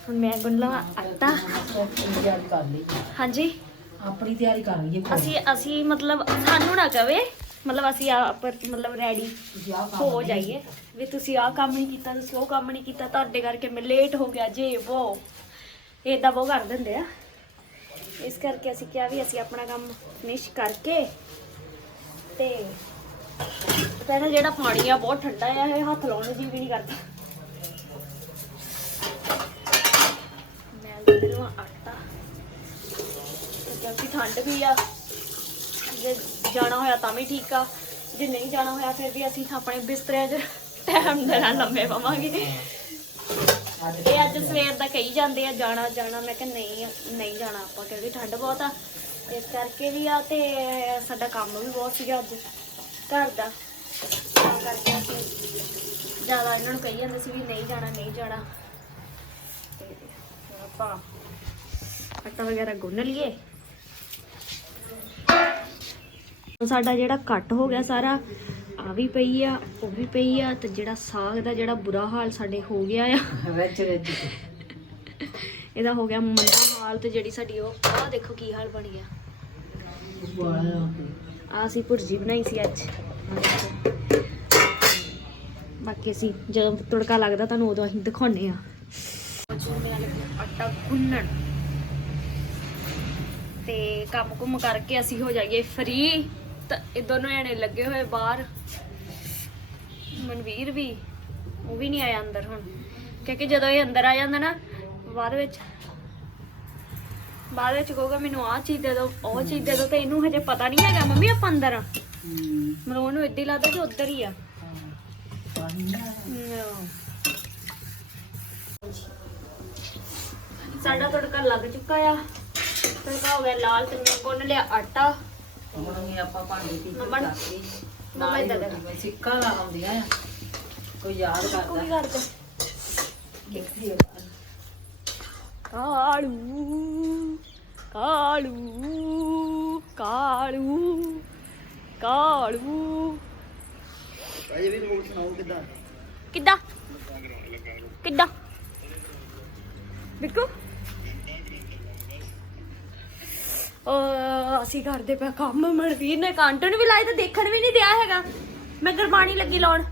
ਹੁਣ ਮੈਂ ਗੁੰਨ ਲਵਾਂ ਆਟਾ। ਆਪਣੀ ਤਿਆਰੀ ਕਰ ਲਈ ਹਾਂਜੀ। ਆਪਣੀ ਤਿਆਰੀ ਕਰ ਲਈਏ। ਅਸੀਂ ਅਸੀਂ ਮਤਲਬ ਸਾਨੂੰ ਨਾ ਕਵੇ ਮਤਲਬ ਅਸੀਂ ਆਪ ਮਤਲਬ ਰੈਡੀ ਹੋ ਜਾਈਏ। ਵੀ ਤੁਸੀਂ ਆਹ ਕੰਮ ਨਹੀਂ ਕੀਤਾ ਤੁਸੀਂ ਉਹ ਕੰਮ ਨਹੀਂ ਕੀਤਾ ਤੁਹਾਡੇ ਕਰਕੇ ਮੈਂ ਲੇਟ ਹੋ ਗਿਆ ਜੇ ਉਹ ਏਦਾਂ ਉਹ ਕਰ ਦਿੰਦੇ ਆ। ਇਸ ਕਰਕੇ ਅਸੀਂ ਕਿਹਾ ਵੀ ਅਸੀਂ ਆਪਣਾ ਕੰਮ ਫਿਨਿਸ਼ ਕਰਕੇ ਤੇ ਪਹਿਲਾਂ ਜਿਹੜਾ ਪਾਣੀ ਆ ਬਹੁਤ ਠੰਡਾ ਆ, ਇਹ ਹੱਥ ਲਾਉਣ ਨੂੰ ਵੀ ਨਹੀਂ ਕਰਦਾ। ਮੈਂ ਗੁੰਨ ਲਵਾਂ ਆਟਾ। ਕਿਉਂਕਿ ਠੰਡ ਵੀ ਆ, ਜੇ ਜਾਣਾ ਹੋਇਆ ਤਾਂ ਵੀ ਠੀਕ ਆ, ਜੇ ਨਹੀਂ ਜਾਣਾ ਹੋਇਆ ਫਿਰ ਵੀ ਅਸੀਂ ਆਪਣੇ ਬਿਸਤਰੇ 'ਚ ਟਾਈਮ ਦੇ ਨਾਲ ਲੰਮੇ ਪਵਾਂਗੇ। ਇਹ ਅੱਜ ਸਵੇਰ ਦਾ ਕਹੀ ਜਾਂਦੇ ਆ ਜਾਣਾ ਜਾਣਾ। ਮੈਂ ਕਿਹਾ ਨਹੀਂ ਨਹੀਂ ਜਾਣਾ ਆਪਾਂ ਕਿਉਂਕਿ ਠੰਡ ਬਹੁਤ ਆ। ਇਸ ਕਰਕੇ ਵੀ ਆ ਤੇ ਸਾਡਾ ਕੰਮ ਵੀ ਬਹੁਤ ਸੀਗਾ ਅੱਜ ਘਰ ਦਾ। ਤਾਂ ਕਰਕੇ ਅਸੀਂ ਜ਼ਿਆਦਾ ਇਹਨਾਂ ਨੂੰ ਕਹੀ ਜਾਂਦੇ ਸੀ ਵੀ ਨਹੀਂ ਜਾਣਾ ਨਹੀਂ ਜਾਣਾ। ਤੇ ਆਪਾਂ ਆਟਾ ਵਗੈਰਾ ਗੁੰਨ ਲਈਏ। ਸਾਡਾ ਜਿਹੜਾ ਕੱਟ ਹੋ ਗਿਆ ਸਾਰਾ ਆ ਵੀ ਪਈ ਆ ਉਹ ਵੀ ਪਈ ਆ ਤੇ ਜਿਹੜਾ ਸਾਗ ਦਾ ਜਿਹੜਾ ਬੁਰਾ ਹਾਲ ਸਾਡੇ ਹੋ ਗਿਆ ਆ। ਵਿੱਚ ਵਿੱਚ। ਇਹਦਾ ਹੋ ਗਿਆ ਮੰਦਾ ਹਾਲ ਤੇ ਜਿਹੜੀ ਸਾਡੀ ਉਹ ਆਹ ਦੇਖੋ ਕੀ ਹਾਲ ਬਣ ਗਿਆ। ਆ ਅਸੀਂ ਭੁਰਜੀ ਬਣਾਈ ਸੀ ਅੱਜ। ਬਾਕੀ ਅਸੀਂ ਜਦੋਂ ਤੜਕਾ ਲੱਗਦਾ ਤੁਹਾਨੂੰ ਉਦੋਂ ਅਸੀਂ ਦਿਖਾਉਨੇ ਆ ਆਟਾ ਗੁੰਨਣ ਤੇ ਕੰਮ ਕੁਮ ਕਰਕੇ ਅਸੀਂ ਹੋ ਜਾਈਏ ਫ੍ਰੀ ਤਾਂ ਇਹ ਦੋਨੋਂ ਜਣੇ ਲੱਗੇ ਹੋਏ ਬਾਹਰ। ਮਨਵੀਰ ਵੀ, ਉਹ ਵੀ ਨਹੀਂ ਆਇਆ ਅੰਦਰ ਹੁਣ। ਕਿਉਂਕਿ ਜਦੋਂ ਇਹ ਅੰਦਰ ਆ ਜਾਂਦਾ ਨਾ, ਬਾਅਦ ਵਿੱਚ ਬਾਅਦ ਵਿੱਚ ਕਹੂਗਾ, ਮੈਨੂੰ ਆਹ ਚੀਜ਼ ਦੇ ਦਿਓ, ਉਹ ਚੀਜ਼ ਦੇ ਦਿਓ। ਤੇ ਇਹਨੂੰ ਹਜੇ ਪਤਾ ਨਹੀਂ ਹੈਗਾ, ਮੰਮੀ, ਆਪਾਂ ਅੰਦਰ ਆ। ਮਤਲਬ ਉਹਨੂੰ ਏਦਾਂ ਹੀ ਲੱਗਦਾ ਕਿ ਉੱਧਰ ਹੀ ਆ। ਸਾਡਾ ਤੜਕਾ ਲੱਗ ਚੁੱਕਾ ਆ। ਤੜਕਾ ਹੋ ਗਿਆ ਲਾਲ, ਤੇ ਮੈਂ ਗੁੰਨ ਲਿਆ ਆਟਾ। ਹੁਣ ਵੀ ਆਪਾਂ ਭਾਂਡੇ ਦੀ ਮੰਮਾ ਨੂੰ- ਕਰਤੀ ਮੰਮਾ ਏਦਾਂ ਕਰ। ਮੈਂ ਸਿੱਕਾ ਲਾ ਆਉਂਦੀਆਂ ਆ। ਕੋਈ ਯਾਦ ਉਹ ਵੀ ਕਰਦਾ? ਕਰਦੇ ਦੇਖਦੀ ਕਾਲੂ ਕਾਲੂ ਕਾਲੂ ਕਾਲੂ। ਅਜੇ ਵੀ ਹੋਰ ਸੁਣਾਓ ਕਿਦਾਂ? ਕਿੱਦਾਂ? ਕਿੱਦਾਂ? ਬਿੱਕੂ ਉਹ ਅਸੀਂ ਕਰਦੇ ਪਿਆ ਕੰਮ ਮਨਵੀਰ ਨੇ ਕਾਂਟਨ ਵੀ ਲਾਏ ਤੇ ਦੇਖਣ ਵੀ ਨਹੀਂ ਦਿਆ ਹੈਗਾ। ਮੈਂ ਗਰਮਾਣੀ ਲੱਗੀ ਲਾਉਣ।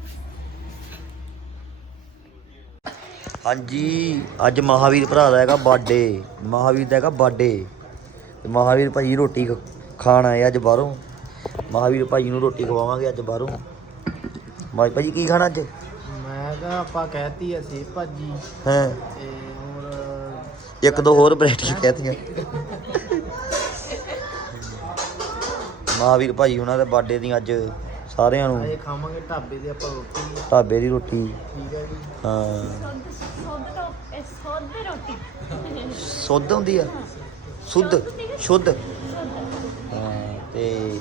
ਹਾਂਜੀ ਅੱਜ ਮਹਾਵੀਰ ਭਰਾ ਦਾ ਹੈਗਾ ਬਰਥਡੇ ਮਹਾਵੀਰ ਦਾ ਹੈਗਾ ਬਰਥਡੇ ਤੇ ਮਹਾਵੀਰ ਭਾਈ ਰੋਟੀ ਖ- ਖਾਣ ਆਏ ਅੱਜ ਬਾਹਰੋਂ। ਮਹਾਵੀਰ ਭਾਈ ਨੂੰ ਰੋਟੀ ਖਵਾਵਾਂਗੇ ਅੱਜ ਬਾਹਰੋਂ। ਮਾਈ ਭਾਜੀ ਕੀ ਖਾਣਾ ਅੱਜ? ਮੈਂ ਕਿਹਾ ਆਪਾਂ ਕਹਿਤੀ ਅਸੀਂ ਭਾਜੀ। ਹਾਂ। ਤੇ ਹੋਰ ਇੱਕ ਦੋ ਹੋਰ ਵੈਰਾਈਟੀ ਕਹਿਤੀਆਂ। ਮਹਾਵੀਰ ਭਾਈ ਉਹਨਾਂ ਦੇ ਬਰਥਡੇ ਦੀ ਅੱਜ ਸਾਰਿਆਂ ਨੂੰ। ਅਜੇ ਖਾਵਾਂਗੇ ਢਾਬੇ ਤੇ ਆਪਾਂ ਰੋਟੀ। ਢਾਬੇ ਦੀ ਰੋਟੀ। ਠੀਕ ਹੈ ਜੀ। ਹਾਂ ਸੁੱਧ ਰੋਟੀ ਸੁੱਧ ਹੁੰਦੀ ਆ? ਸੁੱਧ? ਸ਼ੁੱਧ? ਹਾਂ ਤੇ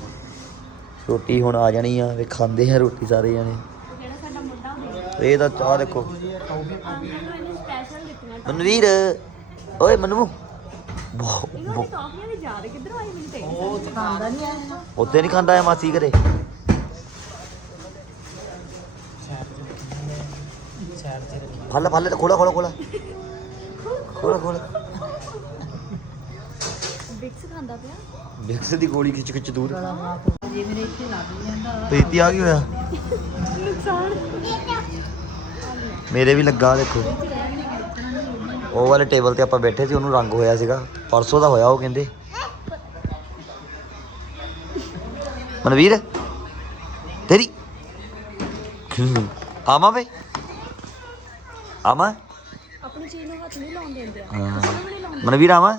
ਰੋਟੀ ਹੁਣ ਆ ਜਾਣੀ ਆ ਵੇ ਖਾਂਦੇ ਆ ਰੋਟੀ ਸਾਰੇ ਜਣੇ। ਜਿਹੜਾ ਸਾਡਾ ਮੁੰਡਾ ਹੋਵੇ ਇਹ ਤਾਂ ਚਾਹ ਦੇਖੋ। ਜੀ ਇਹ ਟੌਫੀ ਆਂਟੀ ਨੂੰ ਇਹਨੇ ਸਪੈਸ਼ਲ ਦਿੱਤੀਆਂ ਮਨਵੀਰ ਓਏ ਮਨੂ ਬੋ- ਇਹਨਾਂ ਬੋ- ਦੀ ਟੌਫੀਆਂ ਦੀ ਯਾਦ ਕਿੱਧਰੋਂ ਆਈ ਮੈਨੂੰ ਤੇ ਉਹ ਖਾਂਦਾ ਨਹੀਂ ਆ ਉੱਤੇ ਨਹੀਂ ਖਾਂਦਾ ਐ ਮਾਸੀ ਘਰੇ? ਫਲ ਫਲ ਖੋਲਾ ਖੋਲਾ ਖੋਲਾ ਖੋਲਾ ਖੋਲਾ ਬਿਕਸ ਖਾਂਦਾ ਪਿਆ? ਵਿਕਸ ਦੀ ਗੋਲੀ ਖਿੱਚ ਖਿੱਚ ਦੂਰ। ਜੇ ਮੇਰੇ ਇੱਥੇ ਲੱਗ ਜਾਂਦਾ ਪ੍ਰੀਤੀ ਆ ਕੀ ਹੋਇਆ। ਨੁਕਸਾਨ। ਮੇਰੇ ਵੀ ਲੱਗਾ ਦੇਖੋ। ਉਹ ਵਾਲੇ ਟੇਬਲ ਤੇ ਆਪਾਂ ਬੈਠੇ ਸੀ ਉਹਨੂੰ ਰੰਗ ਹੋਇਆ ਸੀਗਾ। ਪਰਸੋਂ ਦਾ ਹੋਇਆ ਉਹ ਕਹਿੰਦੇ। ਮਨਵੀਰ ਤੇਰੀ ਆਵਾਂ ਵੇ? ਆਵਾਂ? ਆਪਣੀ ਚੀਜ਼ ਨੂੰ ਹੱਥ ਨਹੀਂ ਲਾਉਣ ਦਿੰਦੇ। ਮਨਵੀਰ ਆਵਾਂ?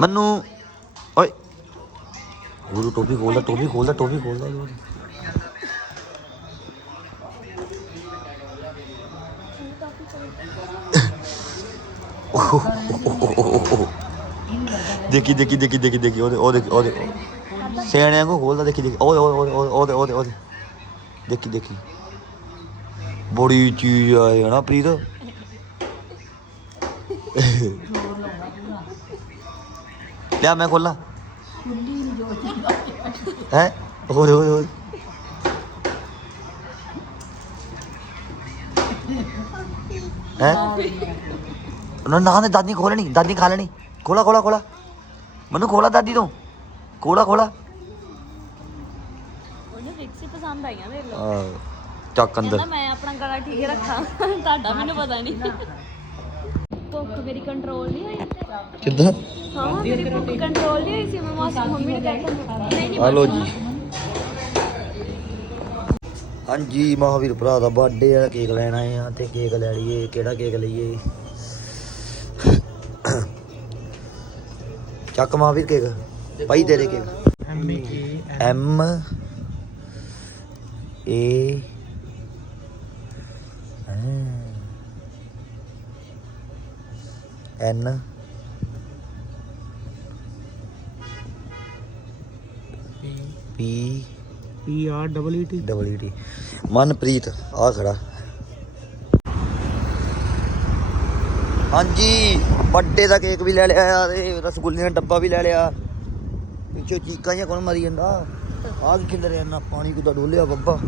ਮੰਨੂ ਓਏ। ਉਹ ਟੋਪੀ ਖੋਲਦਾ ਟੋਪੀ ਖੋਲਦਾ ਟੋਪੀ ਖੋਲਦਾ ਉਹ ਦੇਖੀ ਦੇਖੀ ਦੇਖੀ ਦੇਖੀ ਦੇਖੀ, ਉਹਦੇ ਉਹਦੇ ਉਹਦੇ। ਸਿਆਣਿਆਂ ਕੋ ਖੋਲਦਾ, ਦੇਖੀ ਦੇਖੀ। ਉਹਦੇ ਉਹਦੇ ਉਹਦੇ ਉਹਦੇ ਉਹਦੇ ਦੇਖੀ ਦੇਖੀ। ਬੜੀ ਚੀਜ਼ ਆ ਇਹ ਨਾ, ਪ੍ਰੀਤ? ਲਿਆ, ਮੈਂ ਖੋਲਾਂ। ਹੈ? ਹੋਏ ਹੋਏ ਹੋਏ ਹੈ? ਉਹਨਾਂ ਨਾ ਨੇ ਦਾਦੀ ਖੋਲਣੀ ਦਾਦੀ ਖਾ ਲੈਣੀ। ਖੋਲਾ ਖੋਲਾ ਖੋਲਾ ਮੈਨੂੰ ਖੋਲਾ ਦਾਦੀ ਤੋਂ। ਖੋਲਾ ਖੋਲਾ ਉਹਨੂੰ ਬਿਕਸ ਹੀ ਪਸੰਦ ਆਈਆਂ ਦੇ ਲੋ ਆ ਚੱਕ ਅੰਦਰ। ਕਹਿੰਦਾ ਮੈਂ ਆਪਣਾ ਗਲਾ ਠੀਕ ਰੱਖਾਂ। ਤੁਹਾਡਾ ਮੈਨੂੰ ਪਤਾ ਨਹੀਂ। ਭੁੱਖ ਮੇਰੀ ਕੰਟਰੋਲ ਨਹੀਂ ਹੋਈ। ਤੇ ਕਿੱਦਾਂ? ਹਾਂ ਮੇਰੀ ਭੁੱਖ ਕੰਟਰੋਲ ਨਹੀਂ ਹੋਈ ਸੀ। ਮੈਂ ਮਾਸੀ ਮੰਮੀ ਨੂੰ ਕਹਿ ਕੇ ਨਹੀਂ ਨਹੀਂ ਹਲੋ ਜੀ। ਹਾਂਜੀ ਮਹਾਵੀਰ ਭਰਾ ਦਾ ਬਰਥਡੇ ਆ ਕੇਕ ਲੈਣ ਆ ਤੇ ਕੇਕ ਲੈ ਲਈਏ। ਕਿਹੜਾ ਕੇਕ ਲਈਏ? ਚੱਕ ਮਾਂ ਵੀਰ ਕੇਕ ਭਾਈ ਦੇ ਦੇ cake. M A N. P. P. R double E T. Double E T. Manpreet ਆ ਖੜਾ। ਹਾਂਜੀ, ਵੱਡੇ ਦਾ ਕੇਕ ਵੀ ਲੈ ਲਿਆ ਆ ਤੇ ਰਸਗੁੱਲੇ ਦਾ ਡੱਬਾ ਵੀ ਲੈ ਲਿਆ। ਪਿੱਛੇ ਚੀਕਾਂ ਜਿਹਾ ਕੌਣ ਮਰੀ ਜਾਂਦਾ? ਆਹ ਕੀ ਖਿਲ ਰਿਹਾ ਨਾ ਪਾਣੀ ਕੁਦਾ ਡੋਲਿਆ ਬੱਬਾ?